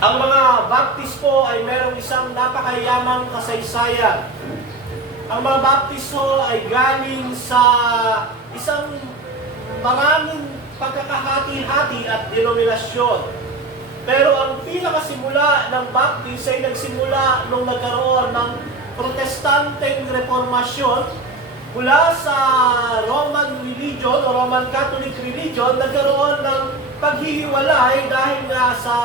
Ang mga Baptist po ay merong isang napakayamang kasaysayan. Ang mga Baptist po ay galing sa isang maraming pagkakahati-hati at denominasyon. Pero ang pinakasimula ng Baptist ay nagsimula nung nagkaroon ng Protestanteng Reformasyon. Mula sa Roman religion o Roman Catholic religion, nagkaroon ng paghihiwalay dahil nga sa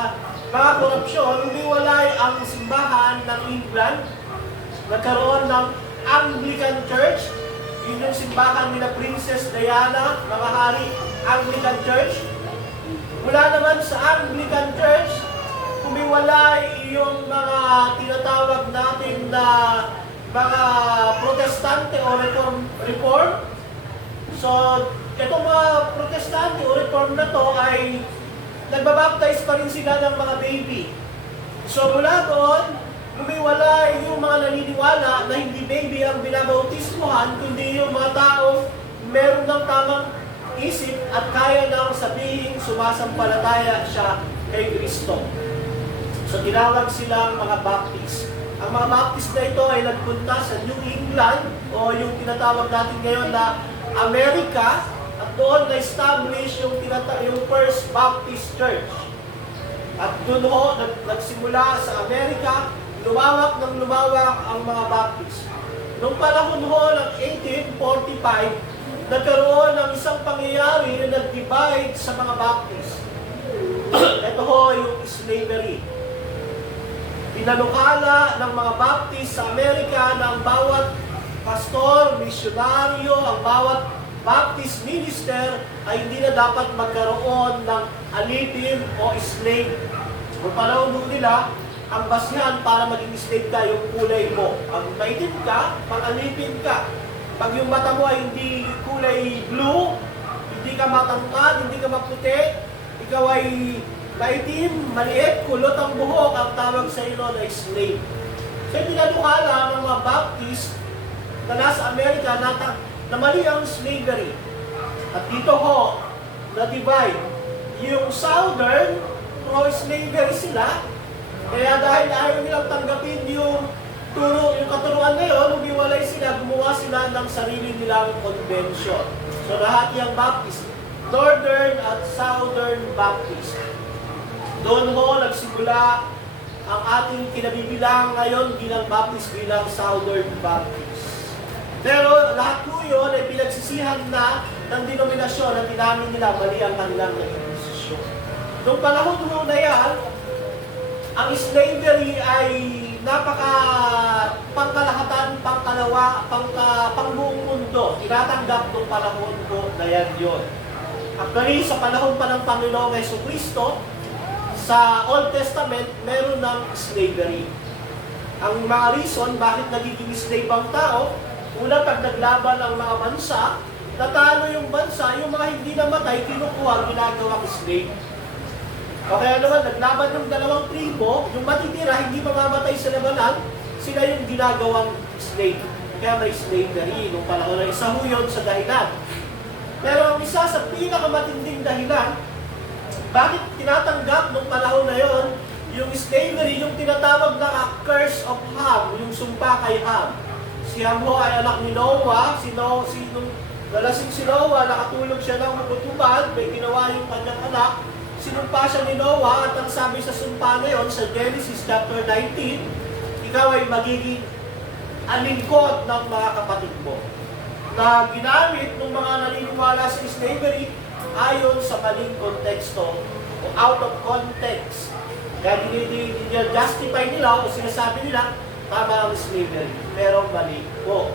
mga korupsyon. Humiwalay ang simbahan ng England. Nagkaroon ng Anglican Church. Yun yung simbahan ni na Princess Diana, mga hari, Anglican Church. Mula naman sa Anglican Church, humiwalay yung mga tinatawag natin na mga Protestante o Reform. So, itong mga Protestante o Reform na to ay nagbabaptize pa rin sila ng mga baby. So, mula doon, lumiwalay yung mga naniniwala na hindi baby ang binabautismohan, kundi yung mga tao meron ng tamang isip at kaya nang sabihin sumasampalataya siya kay Kristo. So, tinawag silang mga Baptist. Ang mga Baptist na ito ay nagpunta sa New England o yung tinatawag natin ngayon na Amerika, at doon na-establish yung First Baptist Church. At doon ho, nagsimula sa Amerika, lumawak ng lumawak ang mga Baptist. Noong panahon ho ng 1845, nagkaroon ng isang pangyayari na nag-divide sa mga Baptist. Ito ho yung slavery. Pinanukala ng mga Baptist sa Amerika na ang bawat pastor, misyonaryo, ang bawat Baptist minister ay hindi na dapat magkaroon ng alipin o slave. Kung panahon nila, ang basihan para maging slave ka, yung kulay mo. Pag maitim ka, pang-alipin ka. Pag yung mata mo ay hindi kulay blue, hindi ka matangkad, hindi ka maputi, ikaw ay maitim, maliit, kulot ang buhok, ang tawag sa iyo na slave. So, pinanukala ng mga Baptist na nasa Amerika na mali ang slavery. At dito ho, na-divide. Yung Southern, pro-slavery sila, kaya dahil ayaw nilang tanggapin yung katuruan na yun, humiwalay sila, gumawa sila ng sarili nilang convention. So, lahati ang Baptist, Northern at Southern Baptist. Doon ho nagsimula ang ating kinabibilang ngayon bilang Baptist, bilang Southern Baptist. Pero lahat po yun ay pinagsisihan na ng denominasyon na tinamin nila mali ang kanilang naging desisyon. Noong panahon ho na yan, ang slavery ay pangkalahatan, pangbuong mundo. Tinatanggap noong panahon ho na yan yun. Actually, sa panahon pa ng Panginoong Jesucristo, sa Old Testament, meron ng slavery. Ang mga reason bakit nagiging slave ang tao, una, pag naglaban ang mga bansa, natalo yung bansa, yung mga hindi namatay, kinukuha, ginagawang slave. O kaya naman, naglaban yung dalawang tribo, yung matitira, hindi mamamatay sa labanan, sila yung ginagawang slave. Kaya may slavery nung panahon na isa ho yun sa dahilan. Pero ang isa sa pinakamatinding dahilan, bakit tinatanggap nung panahon na yon yung slavery, yung tinatawag na curse of Ham, yung sumpa kay Ham. Si Ham ho ay anak ni Noah, nung nalasing si Noah, nakatulog siya ng hubad, may ginawa yung kanyang anak, sinumpa siya ni Noah, at ang sabi sa sumpa na yon sa Genesis chapter 19, ikaw ay magiging alingkod ng mga kapatid mo. Na ginamit ng mga naniniwala sa slavery ayon sa maling konteksto o out of context. Kaya justify nila o sinasabi nila tama ang slavery, pero mali po.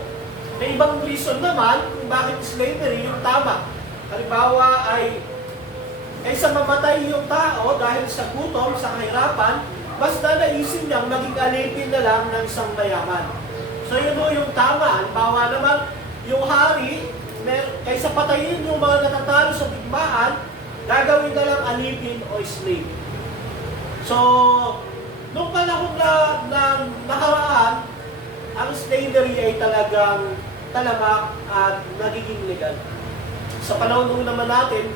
May ibang reason naman kung bakit slavery yung tama. Halimbawa ay kaysa mamatay yung tao dahil sa gutom, sa kahirapan, basta naisip niyang maging alipin na lang ng isang mayaman. So yun o yung tama. Halimbawa naman, yung hari, kaysa patayin yung mga natatalo sa digmaan, gagawin na lang alipin o slave. So, nung panahon na nakaraan, ang slavery ay talagang talamak at nagiging legal. Sa panahon naman natin,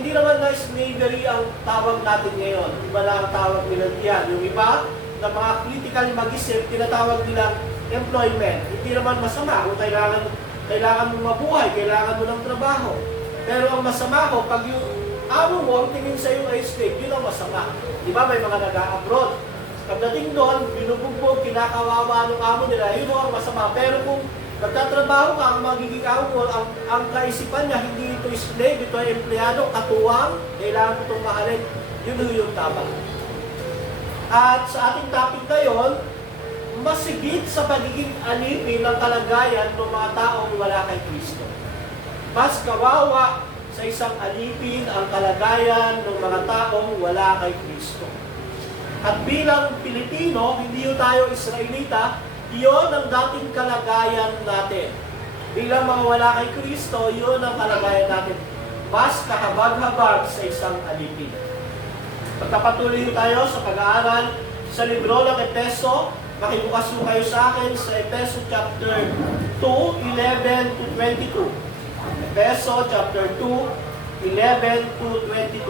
hindi naman na slavery ang tawag natin ngayon. Iba na ang tawag nila diyan. Yung iba, na mga critical mag-isip, tinatawag nilang employment. Hindi naman masama kung kailangan mo mabuhay, kailangan mo ng trabaho. Pero ang masama ko, pag yung amo mo ang tingin sa iyo ay slave, yun ang masama. Di ba may mga nag-a-abroad? Pagdating doon, binubugbog, kinakawawa ng amo nila, yun ang masama. Pero kung nagtatrabaho ka, ang magiging amo mo, ang kaisipan niya, hindi ito slave, ito ay empleyado, katuwang, kailangan mo itong mahalin, yun yung tama. At sa ating topic ngayon, masigit sa pagiging alipin ng kalagayan ng mga taong wala kay Kristo. Mas kawawa sa isang alipin ang kalagayan ng mga taong wala kay Kristo. At bilang Pilipino, hindi tayo Israelita, iyon ang dating kalagayan natin. Bilang mga wala kay Kristo, iyon ang kalagayan natin. Mas kahabag-habag sa isang alipin. Pagkapatuloy tayo sa pag-aaral sa libro ng Epeso, makibukas mo kayo sa akin sa Epeso chapter 2, 11 to 22. Epeso chapter 2, 11 to 22.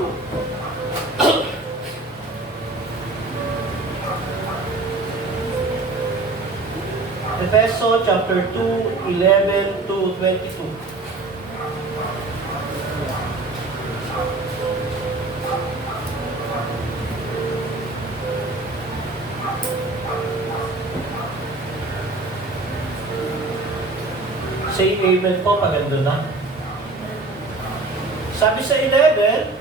Epeso chapter 2, 11 to 22. Say amen po pag nandun na. Sabi sa 11,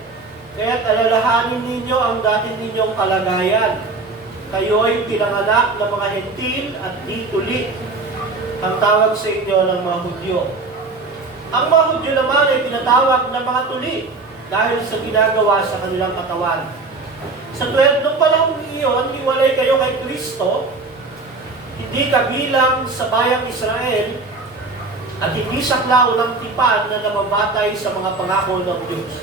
kaya't alalahanin ninyo ang dati ninyong kalagayan. Kayo'y pinanganak ng mga hentil at di tuli. Ang tawag sa inyo ng mga Hudyo. Ang mga Hudyo naman ay pinatawag ng mga tuli dahil sa ginagawa sa kanilang katawan. Sa 12 nung panahon iyon, iwalay kayo kay Kristo, hindi kabilang sa bayang Israel, at hindi saklaw ng tipan na namamatay sa mga pangako ng Diyos.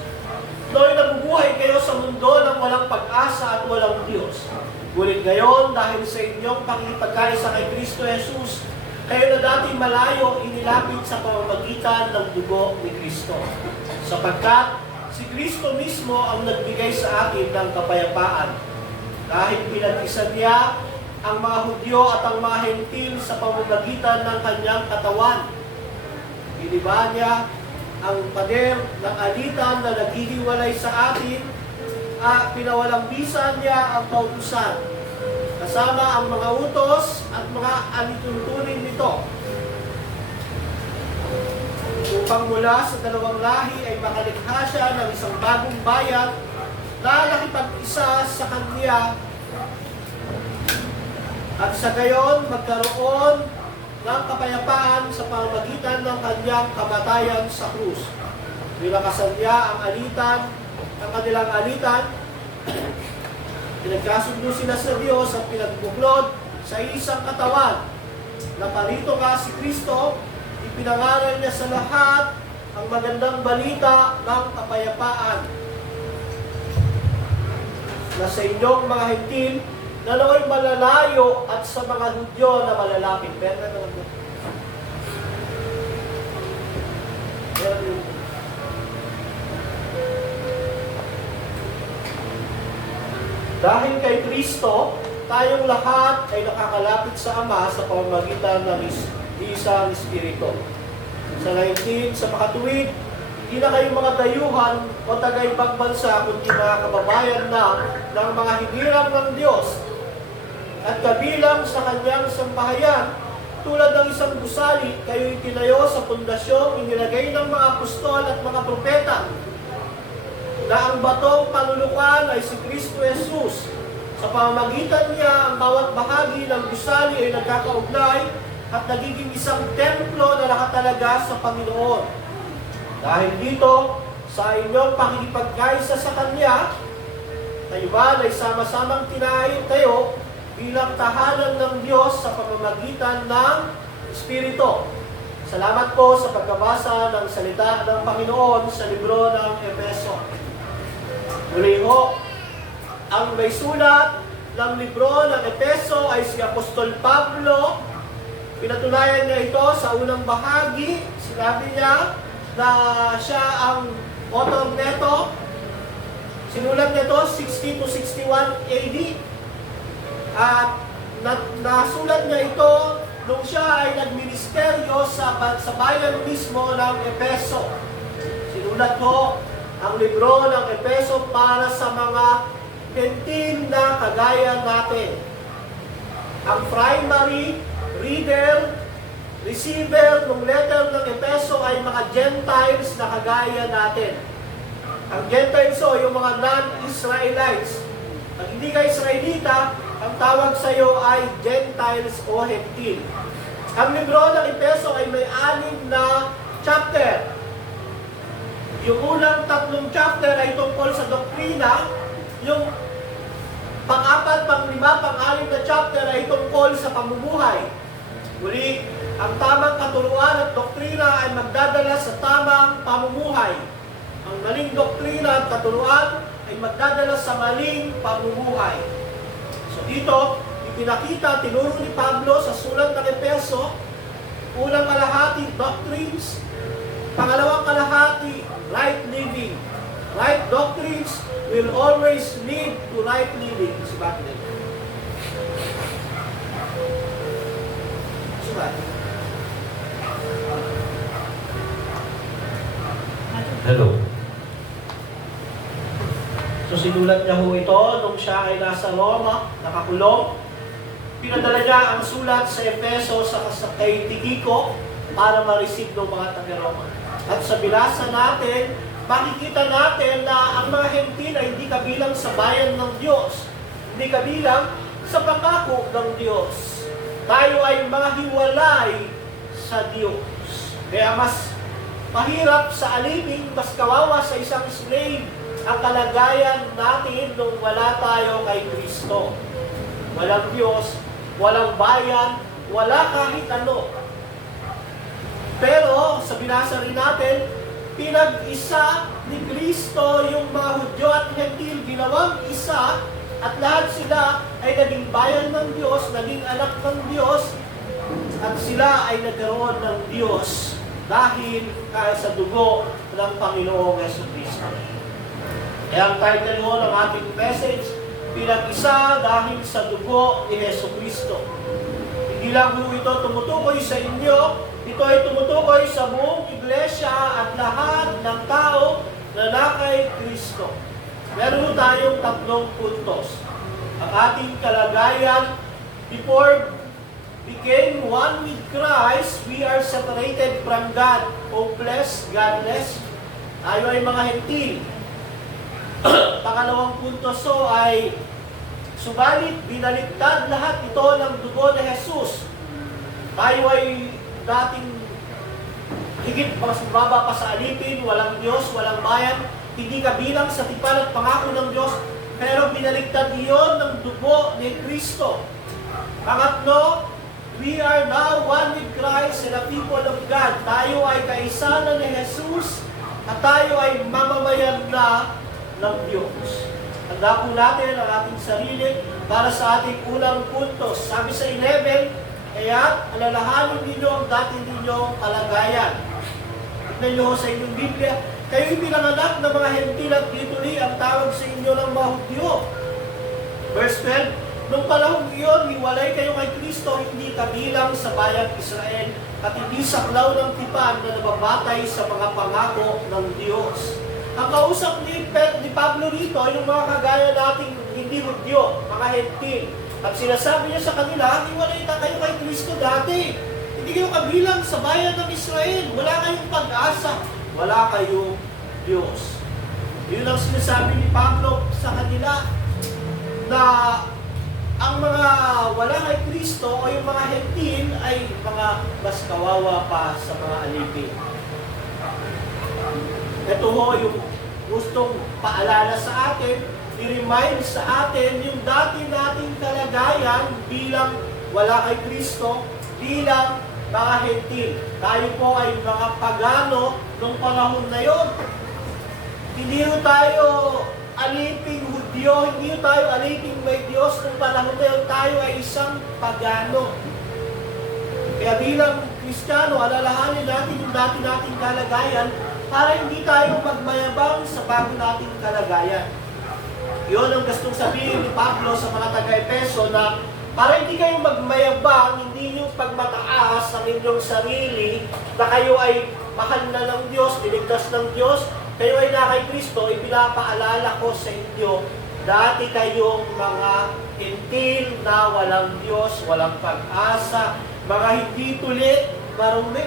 Noon nabubuhay kayo sa mundo ng walang pag-asa at walang Diyos. Ngunit ngayon, dahil sa inyong pakikipagkaisa kay Kristo Jesus, kayo na dati malayo inilapit sa pamamagitan ng dugo ni Kristo. Sapagkat si Kristo mismo ang nagbigay sa atin ng kapayapaan. Dahil pinag-isa niya ang mga Hudyo at ang mga Hentil sa pamamagitan ng kanyang katawan. Iniba niya ang pader ng alitan na naghihiwalay sa atin at pinawalang bisa niya ang kautusan kasama ang mga utos at mga alituntunin nito upang mula sa dalawang lahi ay makalikha siya ng isang bagong bayan na nakipag-isa sa kanya at sa gayon magkaroon ng kapayapaan sa pamamagitan ng kanyang kamatayan sa krus. Nilakasan niya ang alitan, ang kanilang alitan, pinagkasundo sila sa Diyos at pinagbuklod sa isang katawan. Naparito nga si Kristo, ipinangaral niya sa lahat ang magandang balita ng kapayapaan. Na sa inyong mga hentil, na nooy malalayo at sa mga Hudyo na malalapit. Dahil kay Kristo, tayong lahat ay nakakalapit sa Ama sa pamamagitan ng isang Espiritu. Sa 19, sa makatuwid, hindi na kayong mga dayuhan o taga-ibang bansa, kundi mga kababayan na ng mga higirang ng Diyos at kabilang sa kanyang sambahayan, tulad ng isang gusali, kayo itinayo sa pundasyong inilagay ng mga apostol at mga propeta, na ang batong panulukan ay si Kristo Jesus. Sa pamamagitan niya, ang bawat bahagi ng gusali ay nagkakaugnay at nagiging isang templo na nakatalaga sa Panginoon. Dahil dito, sa inyong pakikipagkaisa sa Kanya, kayo ba ay sama-samang tinayo tayo bilang tahanan ng Diyos sa pamamagitan ng Espiritu. Salamat po sa pagkabasa ng salita ng Panginoon sa libro ng Epeso. Muli ho, ang may sulat ng libro ng Epeso ay si Apostol Pablo. Pinatunayan niya ito sa unang bahagi. Sinabi niya na siya ang author neto, sinulat nito 60 to 61 AD. At nasulat niya ito nung siya ay nagministeryo sa bayan mismo ng Epeso. Sinulat ko ang libro ng Epeso para sa mga Gentil na kagaya natin. Ang primary reader, receiver ng letter ng Epeso ay mga Gentiles na kagaya natin. Ang Gentiles o yung mga non-Israelites. Pag hindi ka Israelita, ang tawag sa iyo ay Gentiles o Hentil. Ang libro ng Epeso ay may 6 na chapter. Yung unang 3 chapter ay tungkol sa doktrina. Yung pang-4, pang-5, pang-6 na chapter ay tungkol sa pamumuhay. Muli, ang tamang katuruan at doktrina ay magdadala sa tamang pamumuhay. Ang maling doktrina at katuruan ay magdadala sa maling pamumuhay. So dito, ipinakita, tinuro ni Pablo sa sulat ng Epeso, unang kalahati, doctrines, pangalawang kalahati, right living. Right doctrines will always lead to right living. Subat din. Subat. Hello. So sinulat niya ho ito nung siya ay nasa Roma, nakakulong. Pinadala niya ang sulat sa Efeso sa kay Tiquico para ma-receive ng mga taga-Roma. At sa binasa natin, makikita natin na ang mga Hentil ay hindi kabilang sa bayan ng Diyos. Hindi kabilang sa pangako ng Diyos. Tayo ay mga hiwalay sa Diyos. Kaya mas mahirap sa alipin, mas kawawa sa isang slave ang kalagayan natin nung wala tayo kay Kristo. Walang Diyos, walang bayan, wala kahit ano. Pero sa binasa rin natin, pinag-isa ni Kristo yung mga Hudyo at Hentil, ginawang isa, at lahat sila ay naging bayan ng Diyos, naging anak ng Diyos, at sila ay nagkaroon ng Diyos dahil sa dugo ng Panginoong Jesucristo. Kaya ang title mo ng ating message, pinag-isa dahil sa dugo ni Jesucristo. Hindi lang po ito tumutukoy sa inyo, ito ay tumutukoy sa buong iglesia at lahat ng tao na nakay Kristo. Meron tayong 3 puntos. Ang ating kalagayan before became one with Christ, we are separated from God, hopeless, godless. Tayo ay mga hentil. Pangalawang punto ay subalit binaligtad lahat ito ng dugo ni Jesus. Tayo ay dating higit mas mababa pa sa alipin, walang Diyos, walang bayan, hindi kabilang sa tipan at pangako ng Diyos, pero binaligtad iyon ng dugo ni Kristo. Pangatlo, we are now one with Christ and the people of God. Tayo ay kaisa na ni Jesus at tayo ay mamamayan na ng Diyos. Tanda po natin ang ating sarili para sa ating unang puntos. Sabi sa 11, kaya alalahanin ninyo ang dati ninyong kalagayan. Tignan nyo sa inyong Biblia, kayo'y pinanganak ng mga hentil at dituli ang tawag sa inyo ng mga Hudyo. Verse 12, nung panahong iyon, hiwalay kayo kay Kristo, hindi kabilang sa bayang Israel at hindi saklaw ng tipan na nababatay sa mga pangako ng Diyos. Ang kausap ni Pablo rito, yung mga kagaya nating hindi Hudyo, mga hentil. At sinasabi niya sa kanila, hiwalay na kayo kay Kristo dati. Hindi kayo kabilang sa bayan ng Israel. Wala kayong pag-asa. Wala kayong Diyos. Yun ang sinasabi ni Pablo sa kanila na ang mga wala kay Kristo o yung mga hentil ay mga mas kawawa pa sa mga alipin. Ito ho yung gustong paalala sa atin, i-remind sa atin yung dati nating kalagayan bilang wala kay Kristo, bilang mga hentil. Tayo po ay mga pagano nung panahon na yon. Hindi tayo aliping Hudyo, hindi tayo aliping may Diyos nung panahon na yon. Tayo ay isang pagano. Kaya bilang Kristiyano, alalahanin natin yung dati nating kalagayan para hindi tayo magmayabang sa bago nating kalagayan. Yun ang gustong sabihin ni Pablo sa mga taga-Epeso na para hindi kayo magmayabang, hindi yung pagmataas ng inyong sarili na kayo ay mahal na ng Diyos, niligtas ng Diyos, kayo ay na kay Kristo, ipinapaalala ko sa inyo, dati kayong mga hintil na walang Diyos, walang pag-asa, mga hindi tuli, marumi.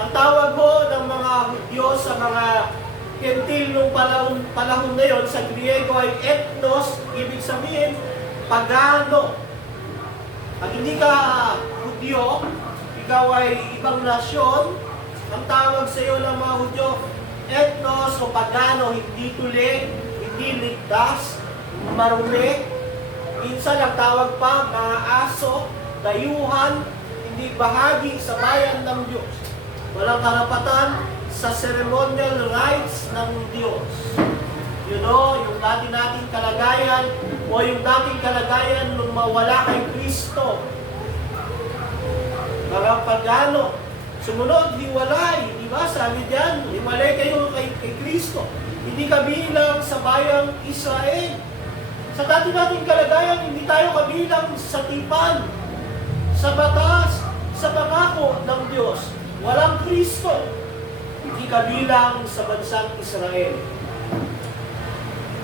Ang tawag ho ng mga Hudyo sa mga hintil nung panahon na yon sa Griego ay ethnos, ibig sabihin, pagano. Pag hindi ka Hudyo, ikaw ay ibang nasyon, ang tawag sa iyo ng mga Hudyo, ethnos o pagano, hindi tuli, hindi ligtas, marumi. Minsan ang tawag pa, mga aso, dayuhan, hindi bahagi sa bayan ng Diyos. Walang karapatan sa ceremonial rites ng Diyos. You know, yung dati nating kalagayan o yung dating kalagayan nung mawala kay Kristo. Mga pagano, sumunod, hiwalay. Di ba? Sabi diyan, hiwalay kayo kay Kristo. Hindi kabilang sa bayang Israel. Sa dati nating kalagayan, hindi tayo kabilang sa tipan, sa batas, sa pangako ng Diyos. Walang Kristo. Hindi kabilang sa bansang Israel.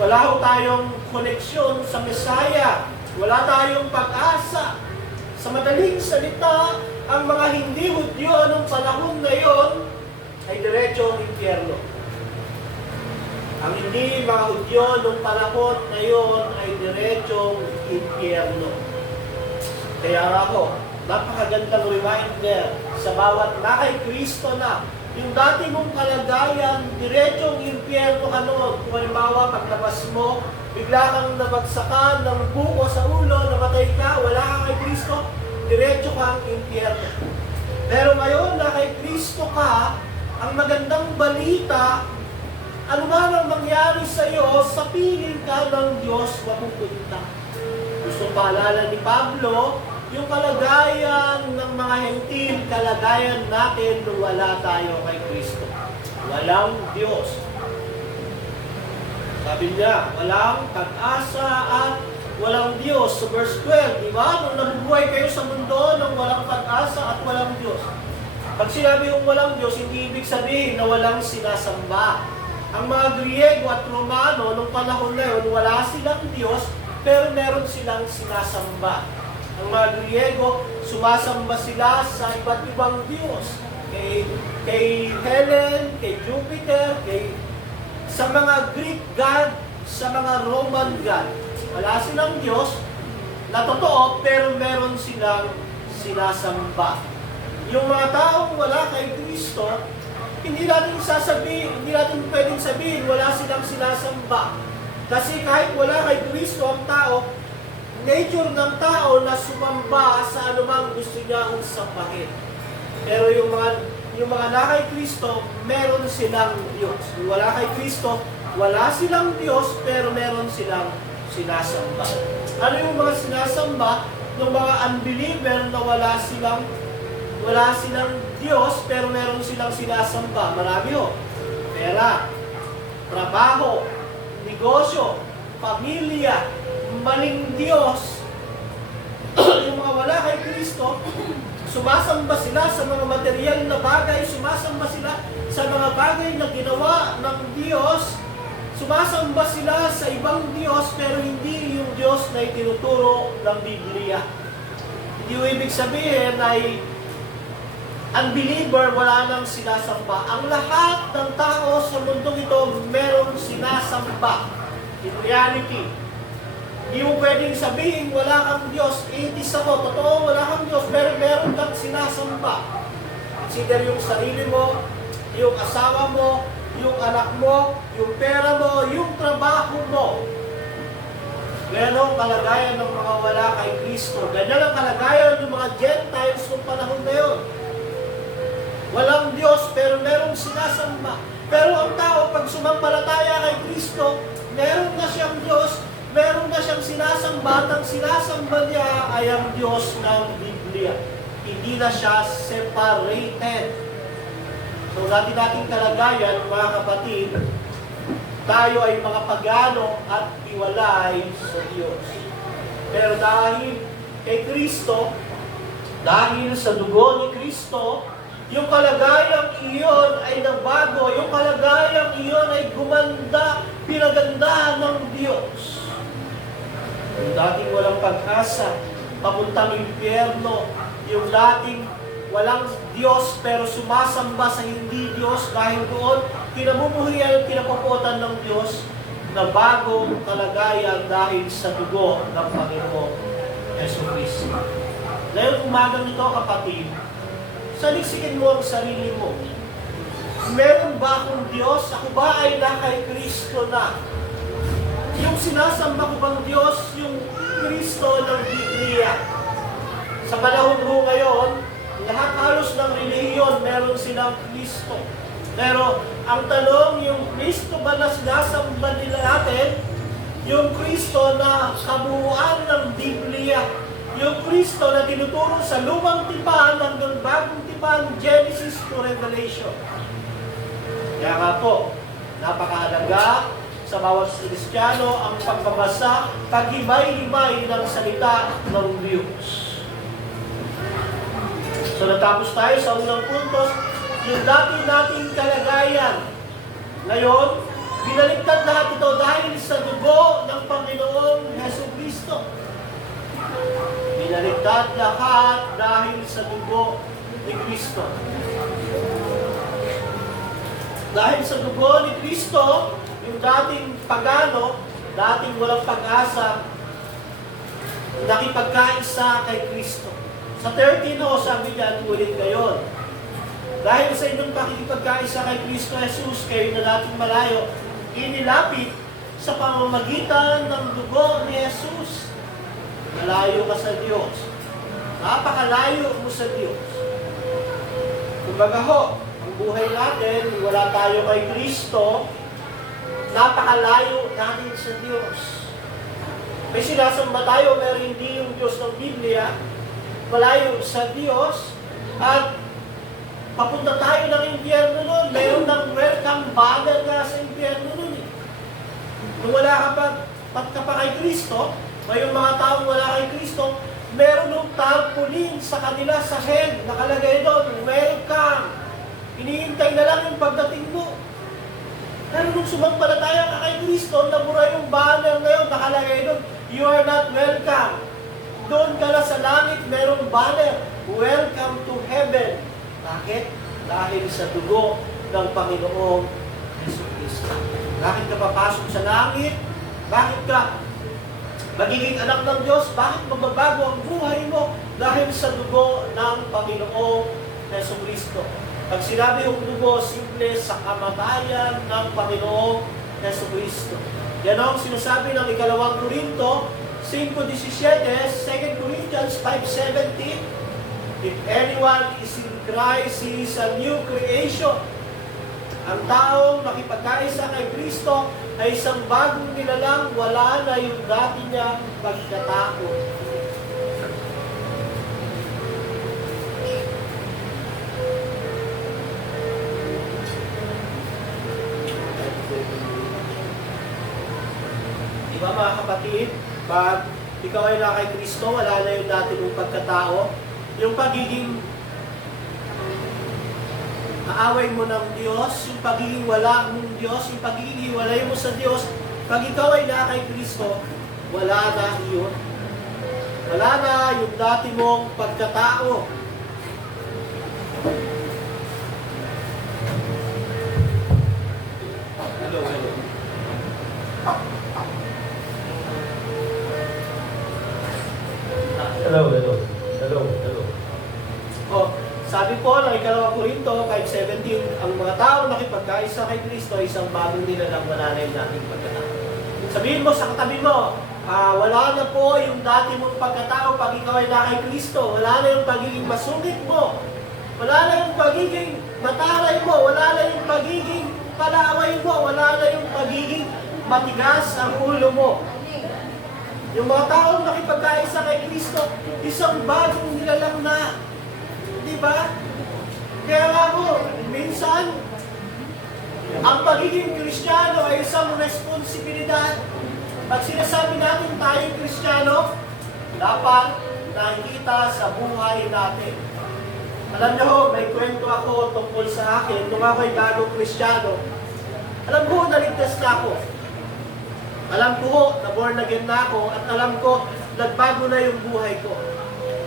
Wala ho tayong koneksyon sa Mesaya. Wala tayong pag-asa. Sa madaling salita, ang mga hindi Hudyo nung panahon na yon ay diretsong impyerno. Ang hindi mga Hudyo nung panahon na yon ay diretsong impyerno. Kaya nga ho, napakagandang reminder sa bawat na kay Kristo na yung dati mong kalagayan, diretsong impyerno ka noon. Kung halimbawa, paglabas mo, bigla kang nabagsakan ng buko sa ulo, namatay ka, wala kang kay Kristo, diretso kang impyerno. Pero ngayon na kay Kristo ka, ang magandang balita, ano man ang mangyari sa iyo, sa piling ka ng Diyos mapupunta. Gusto paalala ni Pablo, yung kalagayan ng mga hentil, kalagayan natin nung wala tayo kay Kristo. Walang Diyos. Sabi niya, walang pag-asa at walang Diyos. So verse 12, di ba? Nung nabubuhay kayo sa mundo ng walang pag-asa at walang Diyos. Pag sinabi yung walang Diyos, hindi ibig sabihin na walang sinasamba. Ang mga Griego at Romano, nung panahon na yun, wala silang Diyos, pero meron silang sinasamba. Ang mga Griego, sumasamba sila sa iba't ibang Diyos. Kay Helen, kay Jupiter, sa mga Greek God, sa mga Roman God. Wala silang Diyos na totoo, pero meron silang sinasamba. Yung mga taong wala kay Kristo, hindi natin pwedeng sabihin wala silang sinasamba. Kasi kahit wala kay Kristo ang tao, nature ng tao na sumamba sa anumang gusto niya ang sambahin. Pero yung mga na kay Kristo, meron silang Diyos. Yung wala kay Kristo, wala silang Diyos, pero meron silang sinasamba. Ano yung mga sinasamba ng mga unbeliever na wala silang Diyos, pero meron silang sinasamba? Marami ho. Pera, trabaho, negosyo, pamilya, maling Diyos. Yung mga wala kay Kristo, sumasamba sila sa mga material na bagay, sumasamba sila sa mga bagay na ginawa ng Diyos, sumasamba sila sa ibang Diyos, pero hindi yung Diyos na itinuturo ng Biblia. Hindi ibig sabihin ay unbeliever, wala nang sinasamba. Ang lahat ng tao sa mundong ito, merong sinasamba. In reality, hindi mo pwedeng sabihin wala kang Diyos. Itis ako, totoo, wala kang Diyos, pero meron kang sinasamba. Consider yung sarili mo, yung asawa mo, yung anak mo, yung pera mo, yung trabaho mo. Ganyan ang kalagayan ng mga wala kay Kristo. Ganyan ang kalagayan ng mga Gentiles noong panahon na yun. Walang Diyos, pero merong sinasamba. Pero ang tao, pag sumampalataya kay Kristo, meron na siyang Diyos, meron na siyang sinasamba, at ang sinasamba niya ay ang Diyos ng Biblia. Hindi na siya separated. So dati nating kalagayan, mga kapatid, tayo ay mga pagano at hiwalay sa Diyos. Pero dahil kay Kristo, dahil sa dugo ni Kristo, yung kalagayang iyon ay nagbago, yung kalagayang iyon ay gumanda, pinagandahan ng Diyos. Yung dating walang pag-asa, papuntang impyerno, yung dating walang Diyos pero sumasamba sa hindi Diyos, dahil doon kinamumuhian at kinapuputan ng Diyos na bagong kalagayan dahil sa dugo ng Panginoong Jesucristo. Ngayon umagang ito, kapatid, saliksikin mo ang sarili mo. Meron ba akong Diyos? Ako ba ay na kay Kristo na? Yung sinasamba ko bang Diyos, yung Kristo ng Biblia? Sa panahon mo ngayon, lahat halos ng relihiyon meron silang Kristo. Pero ang tanong, yung Kristo ba na sinasamba nila natin? Yung Kristo na kabuuan ng Biblia, yung Kristo na tinuturo sa lumang tipan hanggang bagong tipan, Genesis to Revelation. Kaya nga po, napakahalaga sa bawat Kristiyano ang pagbabasa, paghimay-himay ng salita ng Diyos. So natapos tayo sa unang puntos, yung dati nating kalagayan. Ngayon, binaliktad lahat ito dahil sa dugo ng Panginoong Jesucristo. Binaliktad lahat dahil sa dugo ni Kristo. Dahil sa dugo ni Kristo, yung dating pagano, dating walang pag-asa, nakipagkaisa kay Kristo. Sa 13, sabi niya, ulit ngayon. Dahil sa inyong pakikipagkaisa kay Kristo Jesus, kayo na dating malayo, inilapit sa pamamagitan ng dugo ni Jesus. Malayo ka sa Diyos. Napakalayo mo sa Diyos. Kumbaga ho, ang buhay natin, wala tayo kay Kristo, napakalayo natin sa Diyos. May sinasamba tayo, pero hindi yung Diyos ng Biblia, malayo sa Diyos, at papunta tayo ng impyerno nun. Mayroon ng welcome banner nga sa impyerno nun. Kung wala ka pa kay Kristo, may mga taong wala kay Kristo, meron ng tarpaulin sa kanila sa head, nakalagay doon, welcome. Iniintay na lang yung pagdating mo. Pero nung sumampalataya ka kay Kristo, nabura yung banner ngayon, nakalagay doon, you are not welcome. Doon ka na sa langit, merong banner, welcome to heaven. Bakit? Dahil sa dugo ng Panginoong Jesucristo. Bakit ka papasok sa langit? Bakit ka magiging anak ng Diyos? Bakit magbabago ang buhay mo? Dahil sa dugo ng Panginoong Jesucristo. Pag sinabi yung dugo, simple sa kamatayan ng Panginoong Jesucristo. Yan ang sinasabi ng ikalawang Korinto 5:17, 2 Corinthians 5:17. If anyone is in Christ, he is a new creation. Ang taong nakipagkaisa kay Kristo ay isang bagong nilalang, wala na yung dati niyang pagkatao. Diba mga kapatid, pag ikaw ay na kay Kristo, wala na yung dati mong pagkatao, yung pagiging aaway mo ng Diyos, yung pagiging wala mong Diyos, yung pagiging hiwalay mo sa Diyos, pag ikaw ay na kay Kristo, wala na yun. Wala na yung dati mong pagkatao. Hello. Hello. Oh, sabi po ng ikalawang Korinto 5:17, ang mga tao nakipagkaisa kay Kristo ay isang bagong nilalang, wala na yung dating pagkatao. Sabihin mo sa katabi mo, wala na po yung dati mong pagkatao pag ikaw ay na kay Kristo. Wala na yung pagiging masungit mo. Wala na yung pagiging mataray mo. Wala na yung pagiging palaway mo. Wala na yung pagiging matigas ang ulo mo. Yung mga taong nakipagkaisa kay Kristo, isang bagong nilalang na. Di ba? Kaya nga po, minsan, ang pagiging Kristiyano ay isang responsibilidad. Pag sinasabi natin tayong Kristiyano, dapat nakikita sa buhay natin. Alam niyo, may kwento ako tungkol sa akin nung ako'y bagong Kristiyano. Alam ko, naligtas na ako. Alam ko, na born again na ako, at alam ko, nagbago na yung buhay ko.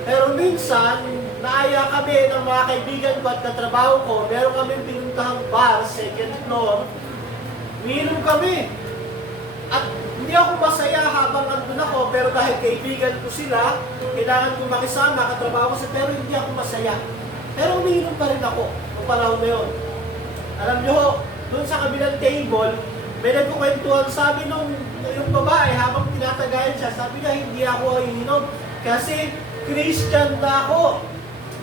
Pero minsan, naaya kami ng mga kaibigan ko at katrabaho ko, meron kami pinuntahang bar, second floor, umiinom kami. At hindi ako masaya habang andun ako, pero dahil kaibigan ko sila, kailangan ko makisama, katrabaho ko sila, pero hindi ako masaya. Pero umiinom pa rin ako noong panahon na yun. Alam nyo, doon sa kabilang table, may nagkukwentuhan, sabi nung yung babae, habang tinatagayan siya, sabi niya, hindi ako iinom kasi Christian na ako.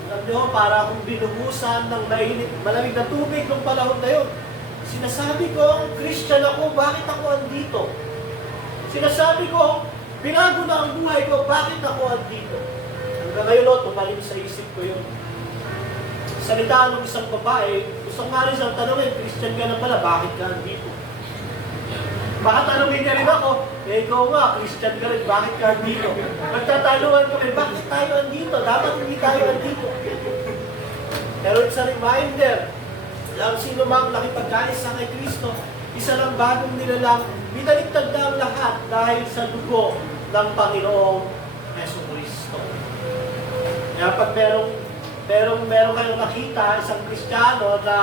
Alam nyo, para akong binuhusan ng malamig na tubig noong panahon na yun. Sinasabi ko, Christian ako, bakit ako andito? Sinasabi ko, binago na ang buhay ko, bakit ako andito? Hanggang ngayon, tumalim sa isip ko yun. Salita ng isang babae, gusto nga rin siyang tanongin, Christian ka na pala, bakit ka andito? Baka tanongin niya rin ako, ikaw nga, Christian ka rin, bakit ka andito? Magtataluan kami, bakit tayo andito? Dapat hindi tayo andito. Pero it's a reminder, ang sino mang nakipagkaisa kay Kristo, isa lang bagong nilalang, binaligtad na ang lahat dahil sa dugo ng Panginoong Jesucristo. Kaya pag meron kayong nakita isang Kristiyano na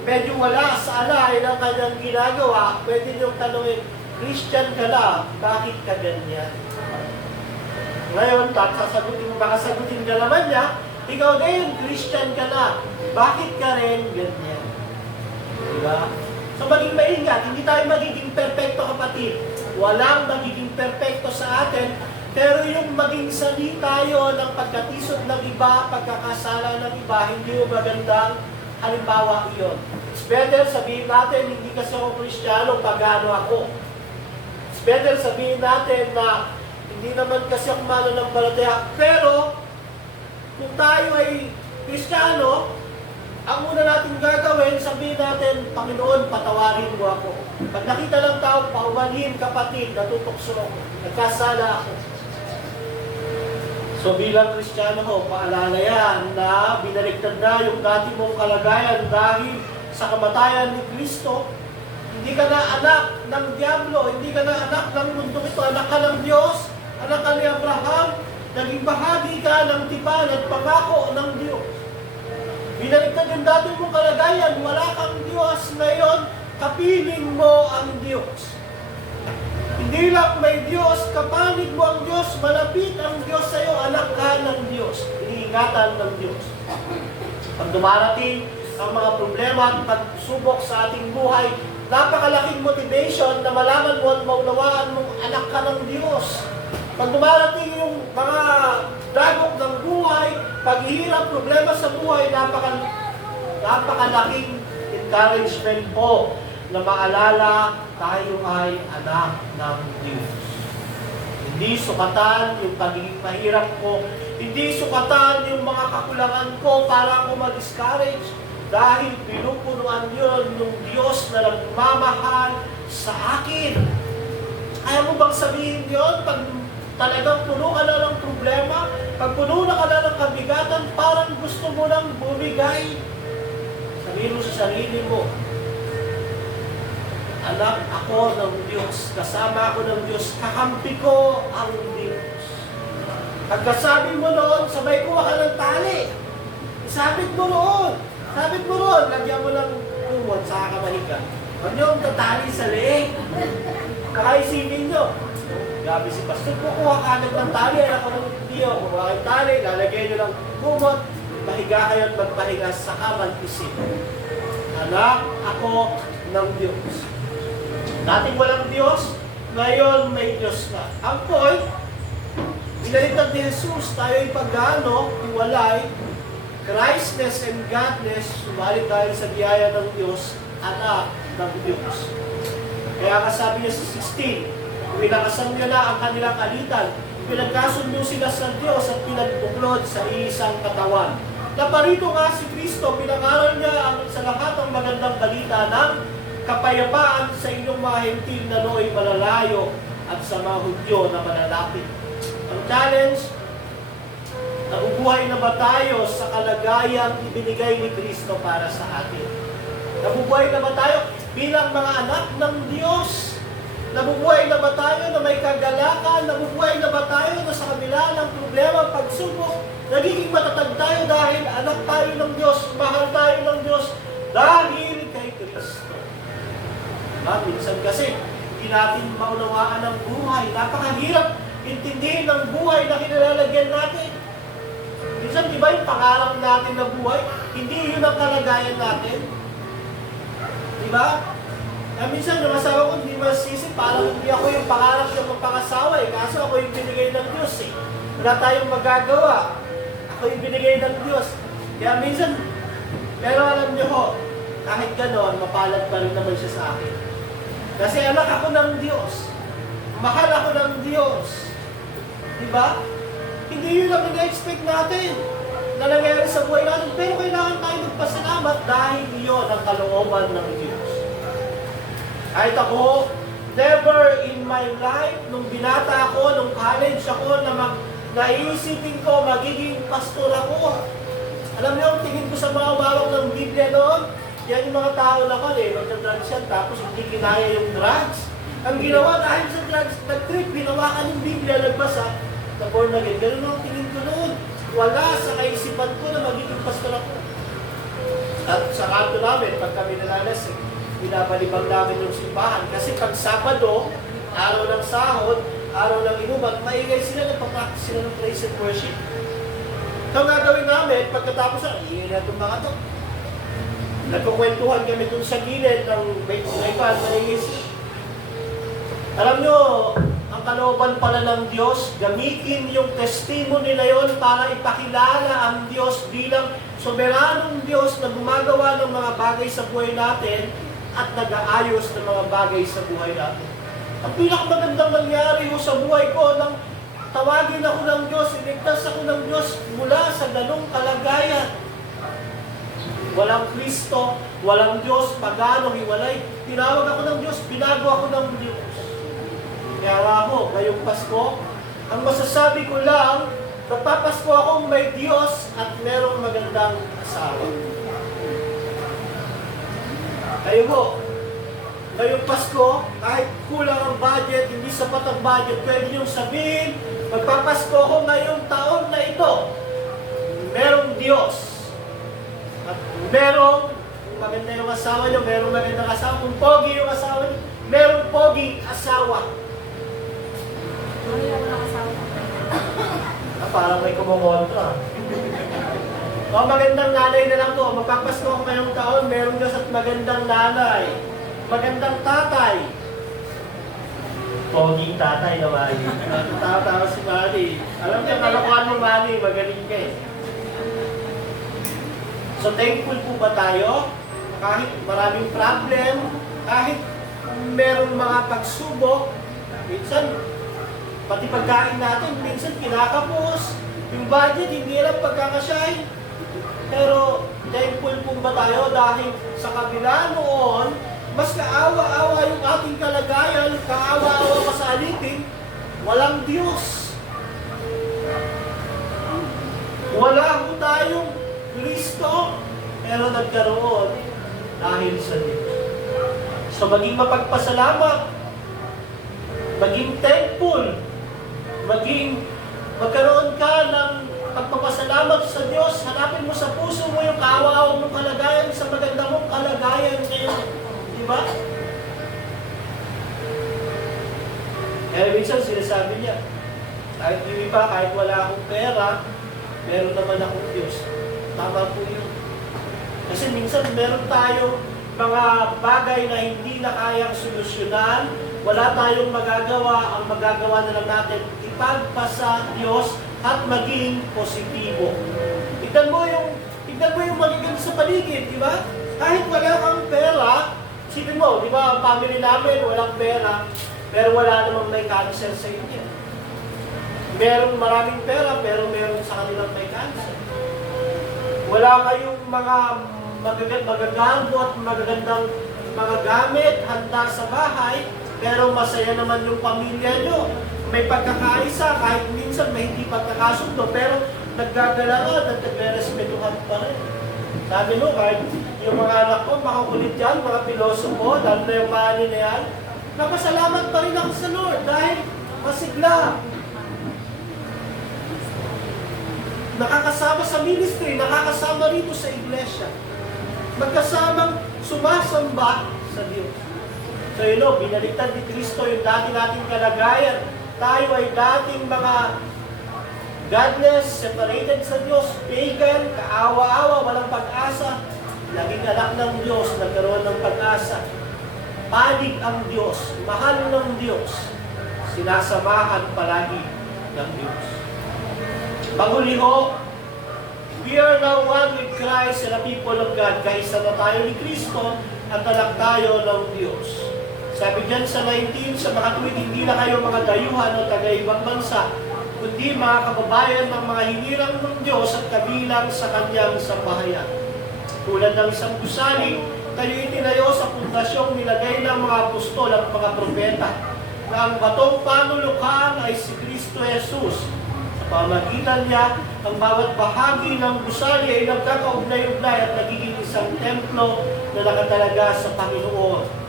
medyo wala sa alay ng kanyang ginagawa, pwede niyong tanongin, Christian ka na, bakit ka ganyan? Ngayon, baka sagutin ka naman niya, ikaw din, Christian ka na, bakit ka rin ganyan? Diba? So maging maingat, hindi tayo magiging perfecto kapatid. Walang magiging perfecto sa atin, pero yung maging sali tayo ng pagkatisod ng iba, pagkakasala ng iba, hindi mo magandang halimbawa iyon. It's better sabihin natin, hindi kasi ako Kristiyano, pagano ako. It's better sabihin natin na hindi naman kasi ako mananampalataya. Pero, kung tayo ay Kristiyano, ang una natin gagawin, sabihin natin, Panginoon, patawarin mo ako. Pag nakita lang tao, paumanhin kapatid, natutokso ako, nagkasala ako. So bilang Kristiyano ho, paalala yan na binaligtad na yung dati mong kalagayan dahil sa kamatayan ni Kristo. Hindi ka na anak ng Diablo, hindi ka na anak ng mundong ito, anak ka ng Diyos, anak ka ni Abraham, naging bahagi ka ng tipan at pangako ng Diyos. Binaligtad yung dati mong kalagayan, wala kang Diyos, ngayon kapiling mo ang Diyos. Hindi lang may Diyos, kapanig mo ang Diyos, malapit ang Diyos sa iyo, anak ka ng Diyos, iniingatan ng Diyos. Pag dumarating ang mga problema at pagsubok sa ating buhay, napakalaking motivation na malaman mo at maunawaan mong anak ka ng Diyos. Pag dumarating yung mga dagok ng buhay, paghihirap, problema sa buhay, napakalaking encouragement po na maalala tayo ay anak ng Diyos. Hindi sukatan yung pagiging mahirap ko, hindi sukatan yung mga kakulangan ko para ako ma-discourage dahil pinupunuan yun ng Diyos na nagmamahal sa akin. Kaya mo bang sabihin yun? Pag talagang puno ka na ng problema, pag puno na ka na ng kabigatan, parang gusto mo nang bumigay. Sabihin mo sa sarili mo, anak ako ng Diyos, kasama ako ng Diyos, kakampi ko ang Diyos. Pagkasabi mo noon, sabay kuha ka ng tali. Sabit mo noon, lagyan mo ng kumot sa kamahiga. Huwag niyo ang tatali sa leeg. Kakaisipin niyo, gabi si Pastor, kukuha ka ng tali, anak ko ng Diyos, kukuha kayong tali, lalagyan niyo ng kumot, mahiga kayo at magpahiga sa mag-isip. Anak ako ng Diyos. Dating walang Diyos, ngayon may Diyos na. Ang point, Binaligtad ni Jesus, tayo ay paggaano, iwalay, Christness and Godness, sumalit dahil sa biyaya ng Diyos, anak ng Diyos. Kaya kasabi niya sa 16, pinakasan niya na ang kanilang alitan, pinagkasundo sila sa Diyos at pinagbuklod sa isang katawan. Naparito nga si Kristo, pinangaral niya ang sa lahat ng magandang balita ng kapayapaan sa inyong mga hentil na nooy malalayo at sa mga Hudyo na malalapit. Ang challenge, nabubuhay na ba tayo sa kalagayang ibinigay ni Kristo para sa atin? Nabubuhay na ba tayo bilang mga anak ng Diyos? Nabubuhay na ba tayo na may kagalakan? Nabubuhay na ba tayo na sa kabila ng problema, pagsubok, nagiging matatag tayo dahil anak tayo ng Diyos, mahal tayo ng Diyos dahil kay Kristo? Minsan kasi, hindi natin maunawaan ang buhay. Napakahirap intindihin ng buhay na kinilalagyan natin. Minsan, di ba yung pangarap natin na buhay, hindi yun ang kalagayan natin? Di ba? Minsan, yung asawa ko, hindi masisip, parang hindi ako yung pangarap ng magpangasawa kaso ako yung binigay ng Diyos Wala tayong magagawa. Ako yung binigay ng Diyos. Kaya minsan, pero alam niyo ho, kahit gano'n, mapalad pa rin naman siya sa akin. Kasi anak ako ng Diyos. Mahal ako ng Diyos. Diba? Hindi yun ang ina-expect natin na nangyari sa buhay natin. Pero kailangan tayo magpasalamat dahil yun ang kalooban ng Diyos. Kahit ako, never in my life, nung binata ako, nung college ako, naisipin ko, magiging pastor ako. Alam niyo, tingin ko sa mga umawak ng Biblia noon, yan yung mga tao naman magka-drugs yan, tapos hindi kinaya yung drugs. Ang ginawa dahil sa drugs, nag-trip, binawakan yung Biblia, nagbasa, na born again. Ganun ang tingin ko noon. Wala sa kaisipan ko na magiging pastor ako. At sa kanto namin, pag kami nalalas, binabalibag namin yung simbahan. Kasi pag Sabado, araw ng sahod, araw ng inuman, maingay sila, nagpa-practice sila ng praise and worship. Ito nga gawin namin, pagkatapos iingay na itong mga ito. Nagkukwentuhan kami dun sa gilid ng may maningis. Alam nyo, ang kalooban pala ng Diyos, gamitin yung testimony na yon para ipakilala ang Diyos bilang soberanong Diyos na gumagawa ng mga bagay sa buhay natin at nag-aayos ng mga bagay sa buhay natin. Ang pinakamagandang nangyari ho sa buhay ko, nang tawagin ako ng Diyos, iligtas ako ng Diyos mula sa ganong kalagayan. Walang Kristo, walang Diyos, pagano, hiwalay. Tinawag ako ng Diyos, binago ako ng Diyos. Kaya ako, ngayong Pasko, ang masasabi ko lang, nagpapasko akong may Diyos at merong magandang asawa. Kayo po, ngayong Pasko, kahit kulang ang budget, hindi sapat ang budget, pwede niyong sabihin, magpapasko ako ngayong taon na ito. Merong Diyos. At merong maganda yung asawa niyo, merong magandang asawa. Kung pogi yung asawa niyo, merong pogi asawa. Parang may kumongontra. O magandang nanay na lang po. Magpapasko ako ngayong taon, merong Diyos at magandang nanay. Magandang tatay. Pogi tatay na Manny. Tatawa si Manny. Alam niyo, kalokohan mo Manny, magaling ka eh. So thankful po ba tayo? Kahit maraming problem, kahit merong mga pagsubok, minsan, pati pagkain natin, minsan kinakapos, yung budget, hindi lang pagkakasyahin. Pero thankful po ba tayo dahil sa kabila noon, mas kaawa-awa yung ating kalagayan, kaawa-awa pa sa alipin, walang Diyos. Wala po tayong Kristo, pero nagkaroon dahil sa Diyos. So maging mapagpasalamat, maging thankful, magkaroon ka ng pagpapasalamat sa Diyos, hanapin mo sa puso mo yung kaawa-awa mong kalagayan sa maganda mong kalagayan ngayon. Di ba? Kaya minsan sinasabi niya, kahit hindi pa, kahit wala akong pera, meron naman akong Diyos. Tama po yun. Kasi minsan meron tayong mga bagay na hindi na kayang solusyonan, wala tayong magagawa, ang magagawa na lang natin, ipagpasa Diyos at maging positibo. Tignan mo yung magiging sa paligid, di ba? Kahit wala kang pera, sipin mo, di ba, ang family namin, walang pera, pero wala namang may cancer sa inyo. Merong maraming pera, pero meron sa kanilang may cancer. Wala kayong mga magagambo at magagandang mga gamit, handa sa bahay, pero masaya naman yung pamilya nyo. May pagkakaisa, kahit minsan may hindi pagkakasundo, pero naggagalaran at nagre-respetuhan pa rin. Sabi mo, kahit yung mga anak ko, makukulit yan, mga pilosopo, lalo na yung mani na yan, napasalamat pa rin ako sa Lord dahil masigla. Nakakasama sa ministry, nakakasama rito sa iglesia. Magkasamang sumasamba sa Diyos. So yun o, binaliktad ni Kristo yung dati nating kalagayan. Tayo ay dating mga godless, separated sa Diyos, pagan, kaawa-awa, walang pag-asa. Naging anak ng Diyos, nagkaroon ng pag-asa. Panig ang Diyos, mahal ng Diyos, sinasamahan palagi ng Diyos. Panghuli ho, we are now one with Christ and the people of God. Kaisa na tayo ni Kristo at anak tayo ng Diyos. Sabi dyan sa 19, sa mga tuwid, hindi na kayo mga dayuhan o taga-ibang bansa, kundi mga kababayan ng mga hinirang ng Diyos at kabilang sa kanyang sambahayan. Tulad ng isang gusali, kayo itinayo sa pundasyong nilagay ng mga apostol at mga propeta, na ang batong panulukhan ay si Kristo Jesus. Sa pamagitan niya, ang bawat bahagi ng gusali ay nagkakaugnay-ugnay at nagiging isang templo na nakatalaga sa Panginoon.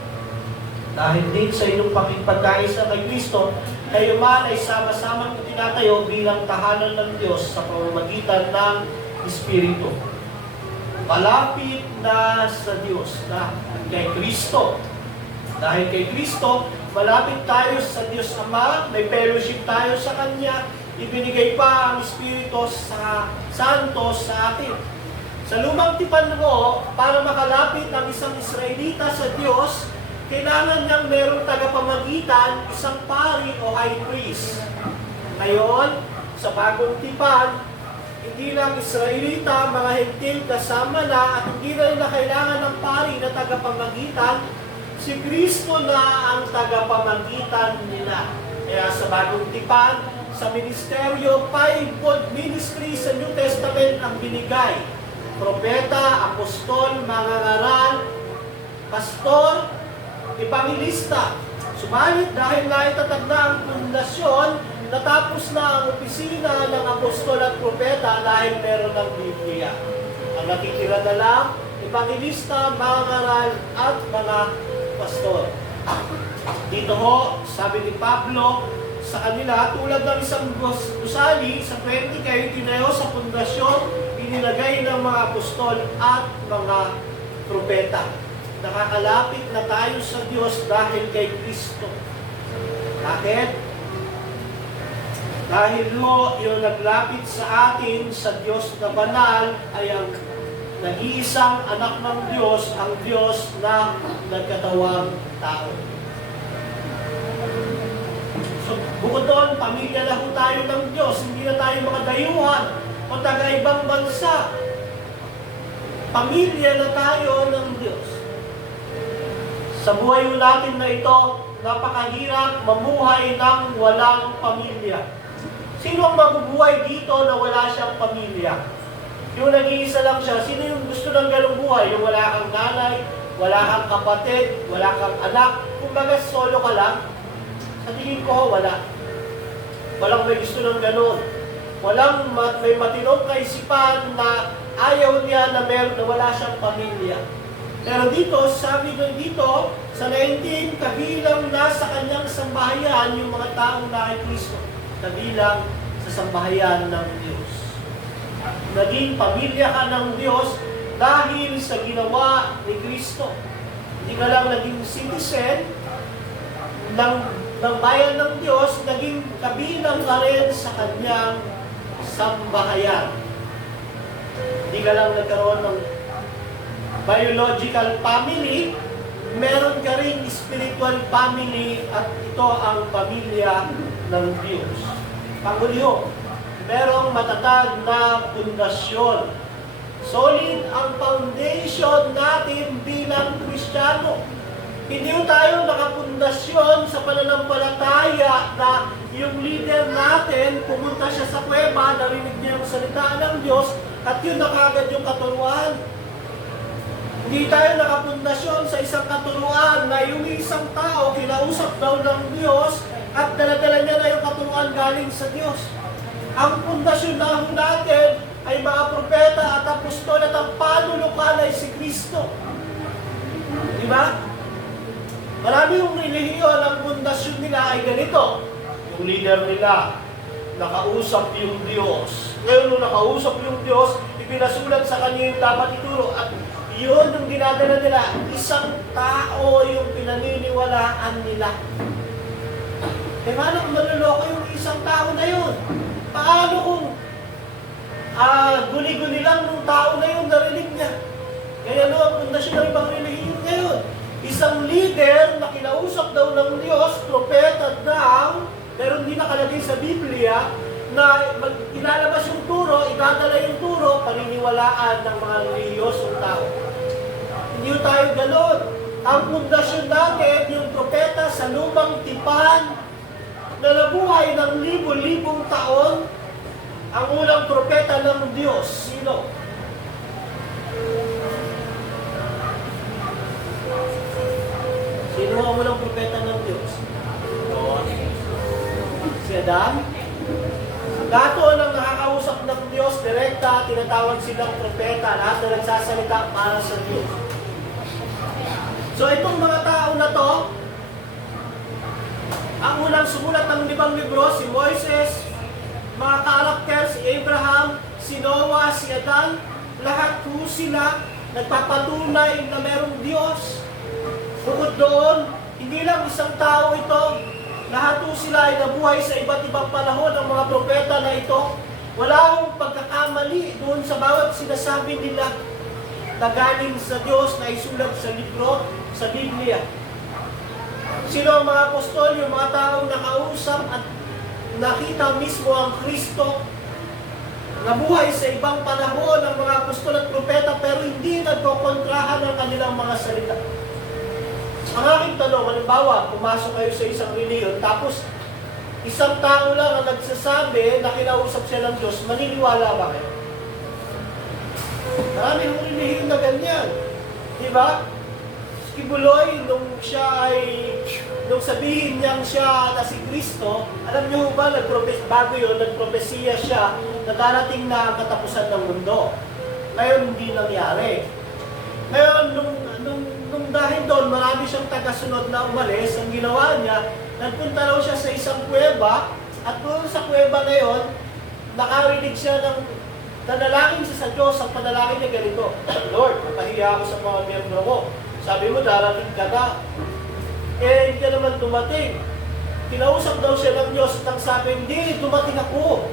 Dahil din sa inyong pagkaisa kay Kristo, kayo man ay sama-samang itinatayo bilang tahanan ng Diyos sa pamamagitan ng Espiritu. Malapit na sa Diyos, na kay Kristo. Dahil kay Kristo, malapit tayo sa Diyos Ama, may fellowship tayo sa Kanya, ibinigay pa ang Espiritu sa Santo sa atin. Sa lumang tipan mo, para makalapit ang isang Israelita sa Diyos, kailangan niyang merong tagapamagitan, isang pari o high priest. Ngayon, sa bagong tipan, hindi lang Israelita, mga Hentil kasama na, at hindi na nila kailangan ng pari na tagapamagitan, si Kristo na ang tagapamagitan nila. Kaya sa bagong tipan, sa ministeryo, 5-fold ministry sa New Testament ang binigay. Propeta, apostol, mangangaral, pastor, evangelista. Subalit dahil naitatag na ang pundasyon, natapos na ang opisina ng apostol at propeta dahil meron ng Biblia. Ang nakikira na lang, evangelista, mangangaral at mga pastor. Dito ho, sabi ni Pablo sa kanila, tulad ng isang gusali, sa 20 kayo tinayo sa pundasyon, inilagay ng mga apostol at mga propeta. Nakakalapit na tayo sa Diyos dahil kay Kristo. Bakit? Dahil ho, yung naglapit sa atin sa Diyos na banal ay ang nag-iisang anak ng Diyos, ang Diyos na nagkatawang tao. So, bukod doon, pamilya na ho tayo ng Diyos. Hindi na tayo mga dayuhan o taga-ibang bansa. Pamilya na tayo ng Diyos. Sa buhay natin na ito, napakahirap mamuhay ng walang pamilya. Sino ang mabubuhay dito na wala siyang pamilya? Yung nag-iisa lang siya, sino yung gusto ng ganung buhay? Yung wala kang nanay, wala kang kapatid, wala kang anak, kumbaga solo ka lang? Sa tingin ko, wala. Walang may gusto ng ganun. Walang may matinong kaisipan na ayaw niya na wala siyang pamilya. Pero dito, sabi ko dito, sa 19, kabilang na sa kanyang sambahayan yung mga taong na kay Kristo. Kabilang sa sambahayan ng Diyos. Naging pamilya ka ng Diyos dahil sa ginawa ni Kristo. Hindi ka lang naging citizen ng bayan ng Diyos, naging kabilang ka rin sa kanyang sambahayan. Hindi ka lang nagkaroon ng biological family, meron ka rin spiritual family at ito ang pamilya ng Diyos. Panghuli ho, merong matatag na pundasyon. Solid ang foundation natin bilang Kristiyano. Hindi tayo nakapundasyon sa pananampalataya na yung leader natin, pumunta siya sa kuweba, narinig niya yung salita ng Diyos, At yun na kaagad yung katuruan. Hindi tayo nakapundasyon sa isang katuruan na yung isang tao kinausap daw ng Diyos at daladala niya na yung katuruan galing sa Diyos. Ang pundasyon na natin ay mga propeta at apostol at ang panunukala ay si Kristo. Di ba? Marami yung relihiyon, ang pundasyon nila ay ganito. Yung leader nila, nakausap yung Diyos. Ngayon nung nakausap yung Diyos, ipinasulat sa kanya yung dapat ituro. At yun yung ginagana nila, isang tao yung pinaniniwalaan nila. Eh paano kung maluloko yung isang tao na yun? Paano kung guni-guni lang nung tao na yun narinig niya? Kaya ano ang pundasyon ng ibang relihiyon ngayon? Isang leader na kinausap daw ng Diyos, propeta daw, pero hindi nakalagay sa Biblia, na ilalabas yung turo, idadala yung turo, paniniwalaan ng mga relihiyosong tao. Hindi tayo ganon. Ang pundasyon natin, yung propeta sa lumang tipan, na nabuhay ng libo-libong taon, ang unang propeta ng Diyos. Sino? Sino ang unang propeta ng Diyos? Si Adan? Dato ang nakakausap ng Diyos, direkta, tinatawag silang propeta, lahat na nagsasalita para sa Diyos. So itong mga tao na to, ang unang sumulat ng 5 libro, si Moises, mga karakter, si Abraham, si Noah, si Adan, lahat po sila nagpapatunay na merong Diyos. Bukod doon, hindi lang isang tao ito, lahat po sila ay nabuhay sa iba't ibang panahon ng mga propeta na ito. Wala akong pagkakamali doon sa bawat sinasabi nila na galing sa Diyos na isulat sa libro, sa Biblia. Sino ang mga apostol? Yung mga taong nakausap at nakita mismo ang Kristo. Nabuhay sa ibang panahon ng mga apostol at propeta pero hindi nagkokontrahan ng kanilang mga salita. Ang aking tanong, halimbawa, pumasok kayo sa isang reliyon, tapos isang tao lang ang nagsasabi na kinausap siya ng Diyos, maniniwala ba kayo? Marami ng reliyon na ganyan. Diba? Kibuloy, nung sabihin niyang siya na si Kristo, alam niyo ba, bago yun, nagpropesiya siya na darating na ang katapusan ng mundo. Ngayon, hindi nangyari. Ngayon, nung dahil doon, marami siyang tagasunod na umalis, ang ginawa niya, nagpunta raw siya sa isang kuweba, at doon sa kuweba na yun, nakarinig siya ng nanalangin siya sa Diyos, ang panalangin niya ganito, Lord, napahiya ako sa mga miyembro ko. Sabi mo, darating ka na. Eh, hindi ka naman dumating. Kinausap daw siya ng Diyos at sabi, hindi, dumating ako.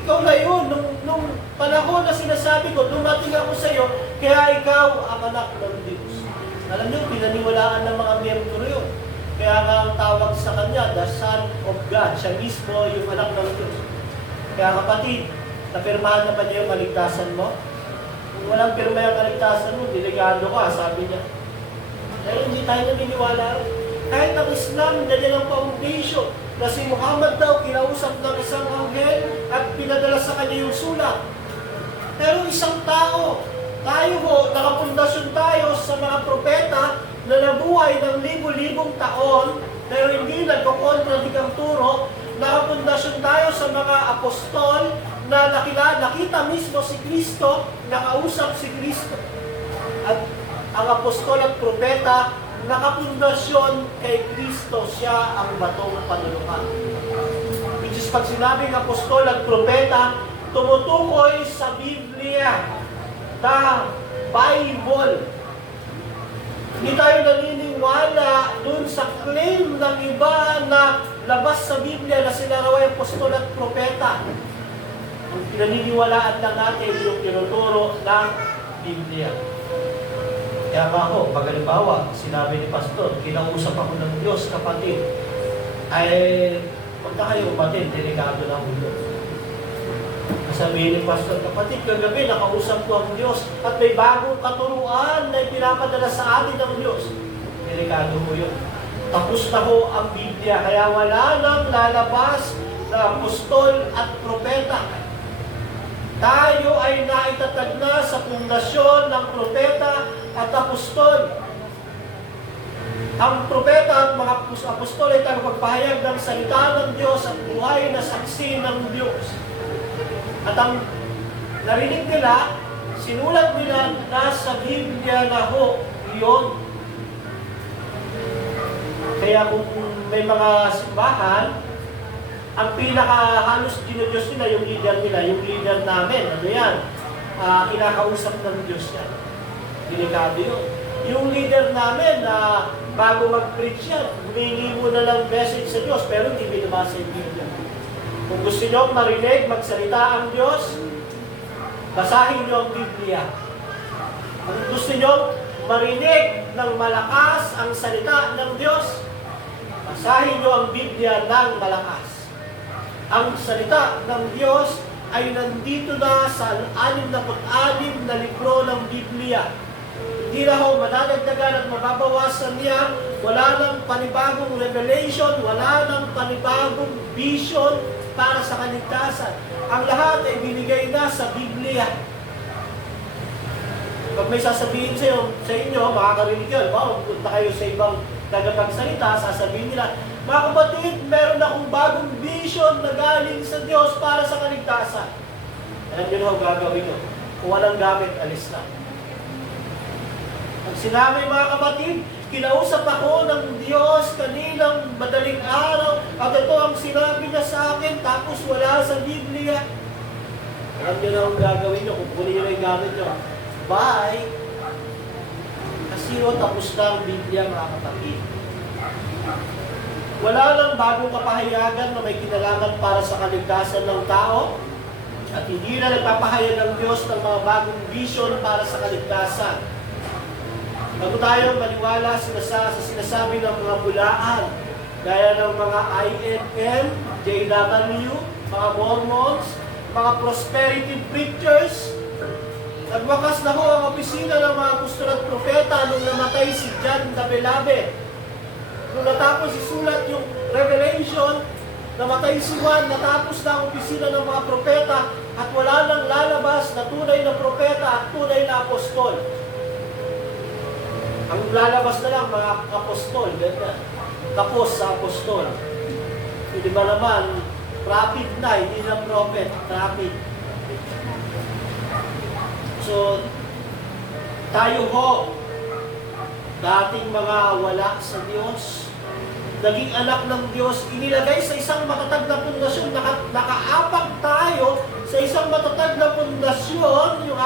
Ikaw na yun. Nung panahon na sinasabi ko, dumating ako sa iyo, kaya ikaw ang anak ng Diyos. Alam niyo, pinaniwalaan ng mga miyembro yun. Kaya nga ang tawag sa kanya, the Son of God. Siya mismo yung anak ng Diyos. Kaya kapatid, napirmahan na ba niya yung kaligtasan mo? Kung walang pirma yung kaligtasan mo, delegado ka, sabi niya. Pero hindi tayo naniniwala. Kahit ang Islam, ganyan ang foundation na si Muhammad daw kinausap ng isang anghel at pinadala sa kanya yung sulat. Pero isang tao, tayo ho, nakapundasyon tayo sa mga propeta na nabuhay ng libo-libong taon na hindi nagkokontradik ang turo, nakapundasyon tayo sa mga apostol na nakita mismo si Kristo, nakausap si Kristo. At ang apostol at propeta, nakapundasyon kay Kristo, siya ang batong panunukal. Which is pag sinabing apostol at propeta, tumutukoy sa Biblia, the Bible. Hindi tayo naniniwala dun sa claim ng iba na labas sa Biblia na sila raw ay apostol at propeta. Ang pinaniniwalaan lang natin yung tinuturo ng Biblia. Kaya nga ako, pag halimbawa, sinabi ni Pastor, kinausap ako ng Diyos, kapatid, ay punta kayo kapatid, delikado ng ulo. Sabihin ni Pastor, kapatid, kagabi nakausap ko ang Diyos at may bagong katuruan na ipinapadala sa atin ng Diyos. Delikado mo yun. Tapos na ho ang Biblia, kaya wala nang lalabas na apostol at propeta. Tayo ay naitatag na sa pundasyon ng propeta at apostol. Ang propeta at mga apostol ay tagapagpahayag ng salita ng Diyos at buhay na saksi ng Diyos. At ang narinig nila, sinulat nila nasa Biblia na ho, iyon. Kaya kung may mga simbahan, ang pinaka-halos dinodiyos nila, yung leader namin, ano yan? Kinakausap ng Diyos yan. Delikado yun. Yung leader namin, bago mag-preach yan, humingi mo na lang message sa Diyos, pero hindi binabasa yung Biblia. Kung gusto nyo marinig, magsalita ang Diyos, basahin nyo ang Biblia. Kung gusto nyo marinig ng malakas ang salita ng Diyos, basahin nyo ang Biblia ng malakas. Ang salita ng Diyos ay nandito na sa 66 na libro ng Biblia. Hindi na ho madadagdagan at mababawasan niya. Wala nang panibagong revelation, wala nang panibagong vision para sa kaligtasan. Ang lahat ay binigay na sa Biblia. Pag may sasabihin sa inyo, makakarinig yun, punta kayo sa ibang tagapagsalita, sasabihin nila, mga kapatid, meron akong bagong vision na galing sa Diyos para sa kaligtasan. Alam nyo na ang gagawin ko. Kung walang gamit, alis na. Pag sinabi mga kapatid, kinausap ako ng Diyos kaninang madaling araw at ito ang sinabi niya sa akin tapos wala sa Biblia. Alam nyo na ang gagawin nyo. Kung kunin nyo na yung gamit nyo. Bye! Kasi tapos na ang Biblia mga kapatid. Wala lang bagong kapahayagan na may kinalaman para sa kaligtasan ng tao at hindi na nagpapahayag ng Diyos ng mga bagong vision para sa kaligtasan. Bago tayo maniwala sa sinasabi ng mga bulaan, gaya ng mga INM, JW, mga Mormons, mga prosperity preachers, nagwakas na ho ang opisina ng mga apostol at propeta nung namatay si John Dabelabe. Nung natapos isulat yung Revelation, namatay si Juan, natapos na ang opisina ng mga propeta at wala nang lalabas na tunay na propeta at tunay na apostol. Ang lalabas na lang mga apostol, ganda. Tapos sa apostol. Hindi ba naman, prophet na, hindi na prophet, prophet. So, tayo ho, dating mga wala sa Diyos, naging anak ng Diyos, inilagay sa isang matatag na pundasyon, nakaapak tayo sa isang matatag na pundasyon, yung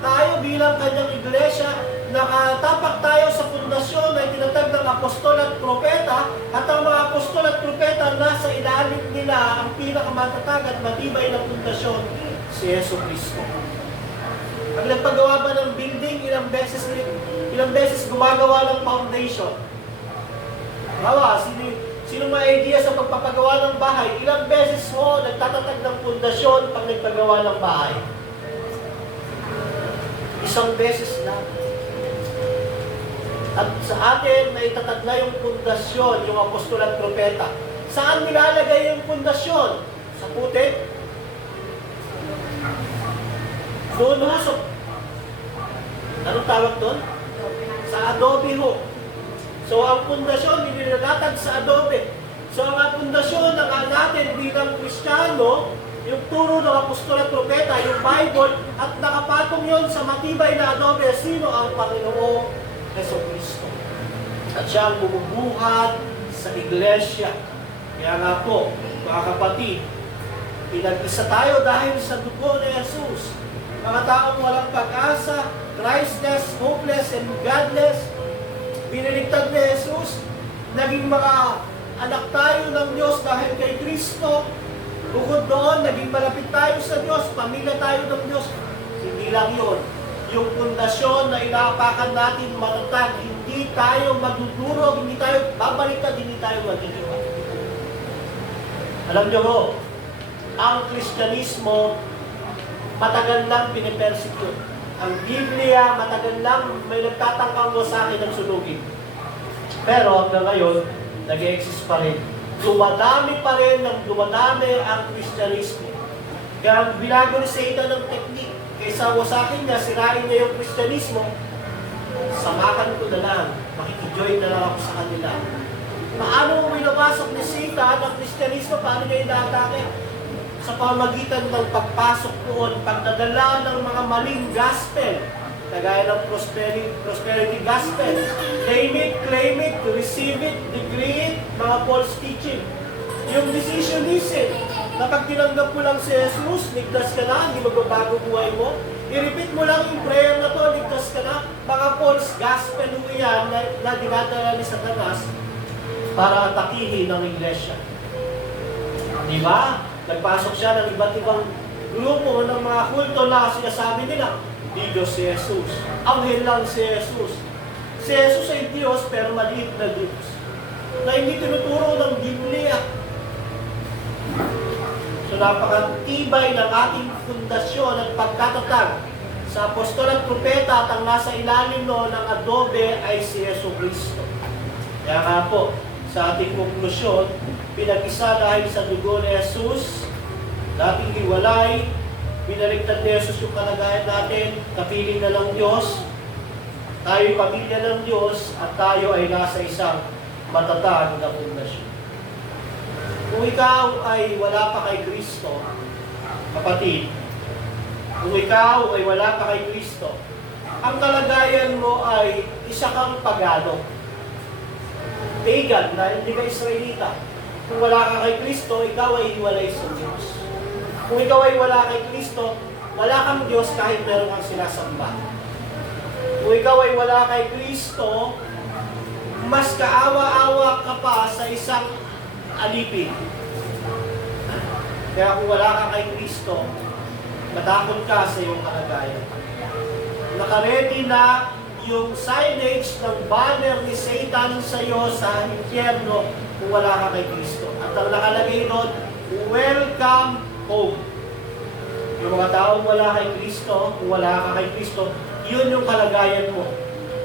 tayo bilang kanyang iglesia, nakatapak tayo sa pundasyon na tinatag ng apostol at propeta, at ang mga apostol at propeta nasa ilalim nila ang pinakamatatag at matibay na pundasyon, si Yesu Cristo. Pag nagpagawa ba ng building, ilang beses gumagawa ng foundation. Hawa, sino may idea sa pagpapagawa ng bahay? Ilang beses mo nagtatatag ng pundasyon pag nagpagawa ng bahay? Isang beses lang. At sa atin, naitatag na yung pundasyon, yung apostol at propeta. Saan nilalagay yung pundasyon? Sa putik? Doon ho, anong tawag doon? Sa adobe ho. So, ang pundasyon, nililatag sa adobe. So, ang pundasyon ng natin bilang Kristiyano, yung turo ng apostol at propeta, yung Bible, at nakapatong yon sa matibay na adobe, sino ang Panginoong Heso Kristo? At siya ang bumubuhat sa iglesia. Kaya nga po, mga kapatid, pinag-isa tayo dahil sa dugo ni Jesus. Mga taong walang pag-asa, Christless, hopeless, and godless, piniligtad ni Jesus, naging mga anak tayo ng Diyos dahil kay Kristo. Bukod doon, naging malapit tayo sa Diyos, pamilya tayo ng Diyos. Hindi lang yun. Yung pundasyon na inaapakan natin matatag, hindi tayo magdudurog, hindi tayo babaliktad, hindi tayo magdudurog. Alam niyo ho, ang Kristyanismo, matagal lang pinipersecute. Ang Biblia, matagal lang may nagtatangkang mo sa akin ng sunugin. Pero hanggang ngayon, nag-exist pa rin. Dumadami pa rin ng dumadami ang Kristyanismo. Kaya binago ni Satan ng technique. Kaysa wasakin niya, sirain niya yung Kristyanismo, samakan ko na lang, makikijoin na lang ako sa kanila. Paano mo pinapasok ni Satan ang Kristyanismo? Paano niya inaatake? Sa pamagitan ng pagpasok doon, pagdadala ng mga maling gospel, kagaya ng prosperity gospel. Claim it, receive it, decree it, mga false teaching. Yung decisionism, na pag tinanggap mo lang si Jesus, ligtas ka na, hindi magbabago buhay mo. I-repeat mo lang yung prayer na to, ligtas ka na. Mga false gospel mo yan na dinadala ni Satanas para atakihin ng iglesia. Di ba? Nagpasok siya ng iba't ibang grupo ng mga kulto na sinasabi nila, di Diyos si Jesus. Anghel lang si Jesus. Si Jesus ay Diyos pero maliit na Diyos. Na hindi tinuturo ng Biblia. So napakatibay ng ating fundasyon at pagkatatag sa apostol at propeta at ang nasa ilalim noon ng adobe ay si Yesu Cristo. Kaya nga po, sa ating konklusyon, pinag-isa dahil sa dugo ni Jesus, dating hiwalay, binaliktad ni Jesus yung kalagayan natin, kapiling na ng Diyos, tayo'y pamilya ng Diyos, at tayo ay nasa isang matatag na pundasyon. Kung ikaw ay wala pa kay Kristo, kapatid, kung ikaw ay wala pa kay Kristo, ang kalagayan mo ay isa kang pagano. Pagan na hindi ka Israelita. Kung wala ka kay Kristo, ikaw ay hiwalay sa Diyos. Kung ikaw ay wala kay Kristo, wala kang Diyos kahit meron kang sinasamba. Kung ikaw ay wala kay Kristo, mas kaawa-awa ka pa sa isang alipin. Kaya kung wala ka kay Kristo, matakot ka sa iyong kalagayan. Nakaredy na yung signage ng banner ni Satan sa iyo sa impyerno kung wala ka kay Kristo. At ang nakalagay doon, welcome home. Yung mga taong wala kay Kristo, kung wala ka kay Kristo, yun yung kalagayan mo.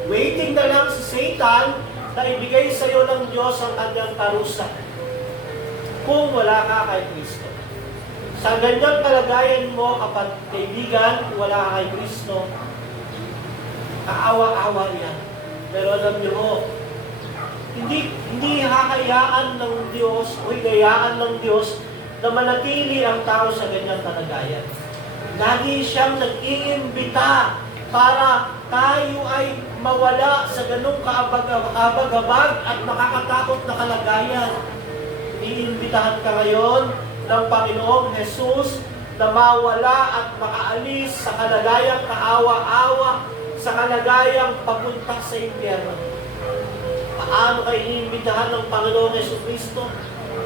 Waiting na lang si Satan na ibigay sa iyo ng Diyos ang kanyang parusa. Kung wala ka kay Kristo. Sa ganyang kalagayan mo, kaibigan, kung wala ka kay Kristo, kaawa-awa yan. Pero alam niyo ho, hindi hakayaan ng Diyos o hinayaan ng Diyos na manatili ang tao sa ganyang kalagayan. Lagi siyang nag-iimbita para tayo ay mawala sa ganung kaabag-abag at nakakatakot na kalagayan. Iimbitahan ka ngayon ng Panginoong Jesus na mawala at makaalis sa kalagayang kaawa-awa, sa kalagayang papunta sa impyerno. Paano kayo iimbitahan ng Panginoong Jesucristo?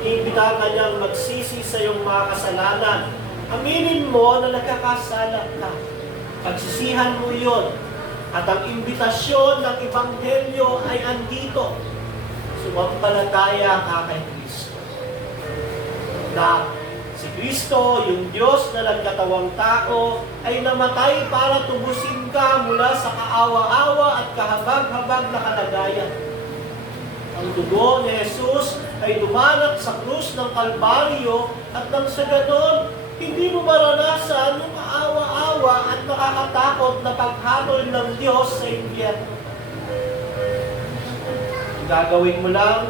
Iimbitahan ka niyang magsisi sa iyong mga kasalanan. Aminin mo na nagkakasala ka. Pagsisihan mo yun. At ang imbitasyon ng Ebanghelyo ay andito. Sumampalataya ka kay Kristo. Na si Kristo, yung Diyos na nagkatawang tao, ay namatay para tubusin ka mula sa kaawa-awa at kahabag-habag na kalagayan. Ang dugo ni Jesus ay dumanak sa krus ng Kalbaryo at nang sa ganon, hindi mo maranasan yung kaawa-awa at nakakatakot na paghatol ng Diyos sa impyerno. Gagawin mo lang,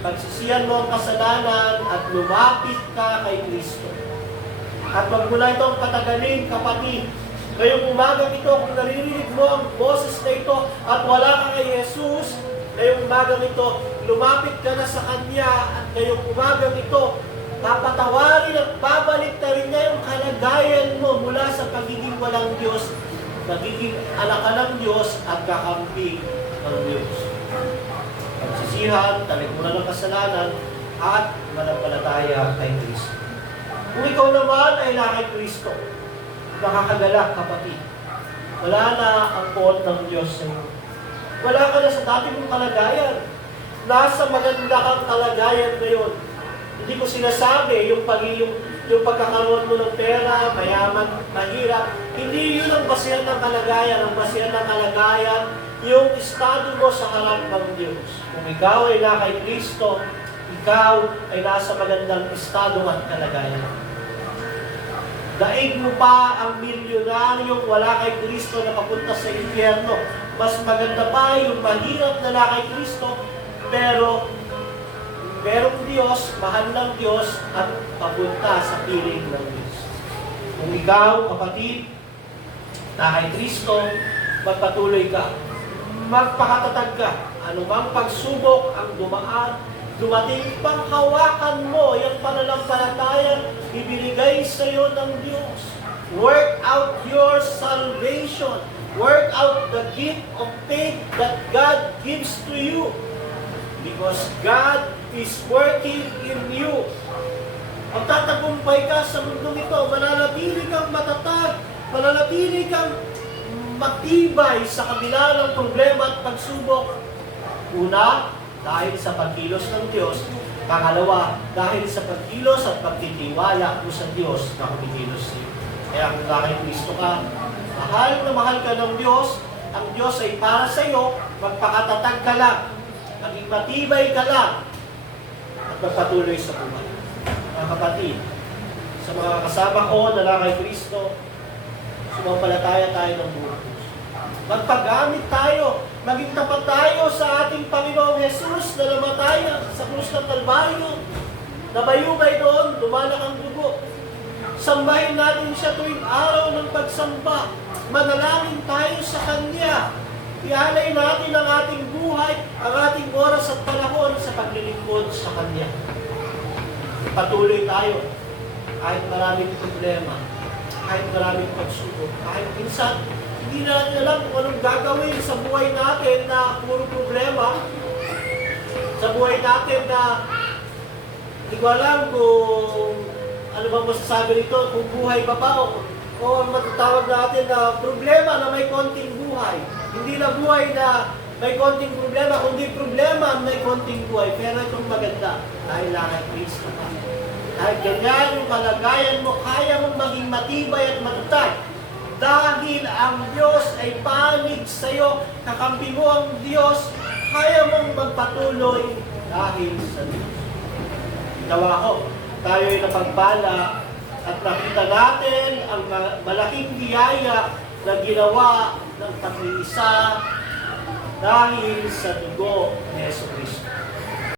pagsisihan mo ang kasalanan at lumapit ka kay Kristo. At wag mo na itong patagalin, kapatid. Ngayong umagang ito, kung naririnig mo ang boses na ito at wala ka kay Jesus, ngayong umagang ito, lumapit ka na sa Kanya at ngayong umagang ito, papatawarin at babalik na rin niya yung kalagayan mo mula sa pagiging walang Diyos, magiging anak ka ng Diyos at kakampi ng Diyos. Pagsisihan, talikuran ng kasalanan, at manampalataya kay Kristo. Kung ikaw naman ay na kay Kristo, nakakagalak, kapatid. Wala na ang poot ng Diyos sa iyo. Wala ka na sa dati mong kalagayan. Nasa maganda kang kalagayan ngayon. Hindi ko sinasabi yung pagkakaroon mo ng pera, mayaman, mahirap. Hindi yun ang basihan ng kalagayan. Ang basihan ng kalagayan, yung estado mo sa harap ng Diyos. Kung ikaw ay na kay Kristo, ikaw ay nasa magandang estado at kalagayan. Daig mo pa ang milyonaryong wala kay Kristo na papunta sa impyerno. Mas maganda pa yung mahirap na wala kay Kristo, pero merong Diyos, mahal ng Diyos, at papunta sa piling ng Diyos. Kung ikaw, kapatid, na kay Kristo, magpatuloy ka. Magpakatatag ka. Anumang pagsubok ang dumating, panghawakan mo yung pananampalatayang ibinigay sa iyo ng Diyos. Work out your salvation. Work out the gift of faith that God gives to you. Because God is working in you. Magtatagumpay ka sa mundong ito. Mananatili kang matatag. Mananatili kang matibay sa kabila ng problema at pagsubok. Una, dahil sa pagkilos ng Diyos. Pangalawa, dahil sa pagkilos at pagtitiwala mo sa Diyos na kumikilos sa iyo. Kaya kung dahil Kristo ka, mahal na mahal ka ng Diyos, ang Diyos ay para sa iyo, magpakatatag ka lang, maging matibay ka lang, at magpatuloy sa buhay. Mga kapatid, sa mga kasama ko na kay Kristo, sumampalataya tayo ng buhay. Magpagamit tayo, maging tapat tayo sa ating Panginoong Jesus na namatay sa krus ng Kalbaryo. Nabayubay doon, dumanak ang dugo. Sambahin natin siya tuwing araw ng pagsamba. Manalangin tayo sa Kanya. Ialay natin ang ating buhay, ang ating oras at panahon sa paglilingkod sa Kanya. Patuloy tayo, kahit maraming problema, kahit maraming pagsubok, kahit minsan, hindi natin alam kung anong gagawin sa buhay natin na puro problema. Sa buhay natin na hindi ko alam kung ano bang masasabi nito, kung buhay pa ba o matatawag natin na problema na may konting buhay. Hindi na buhay na may konting problema, kundi problema may konting buhay. Pero itong maganda, dahil lang kay Kristo ka. Dahil ganyan yung kalagayan mo, kaya mong maging matibay at matatag. Dahil ang Diyos ay panig sa iyo, kakampi mo ang Diyos, kaya mong magpatuloy dahil sa Diyos. Nawa ko, tayo ay napagpala at nakita natin ang malaking biyaya na ginawa ng tag-iisa dahil sa dugo ni Jesu Cristo.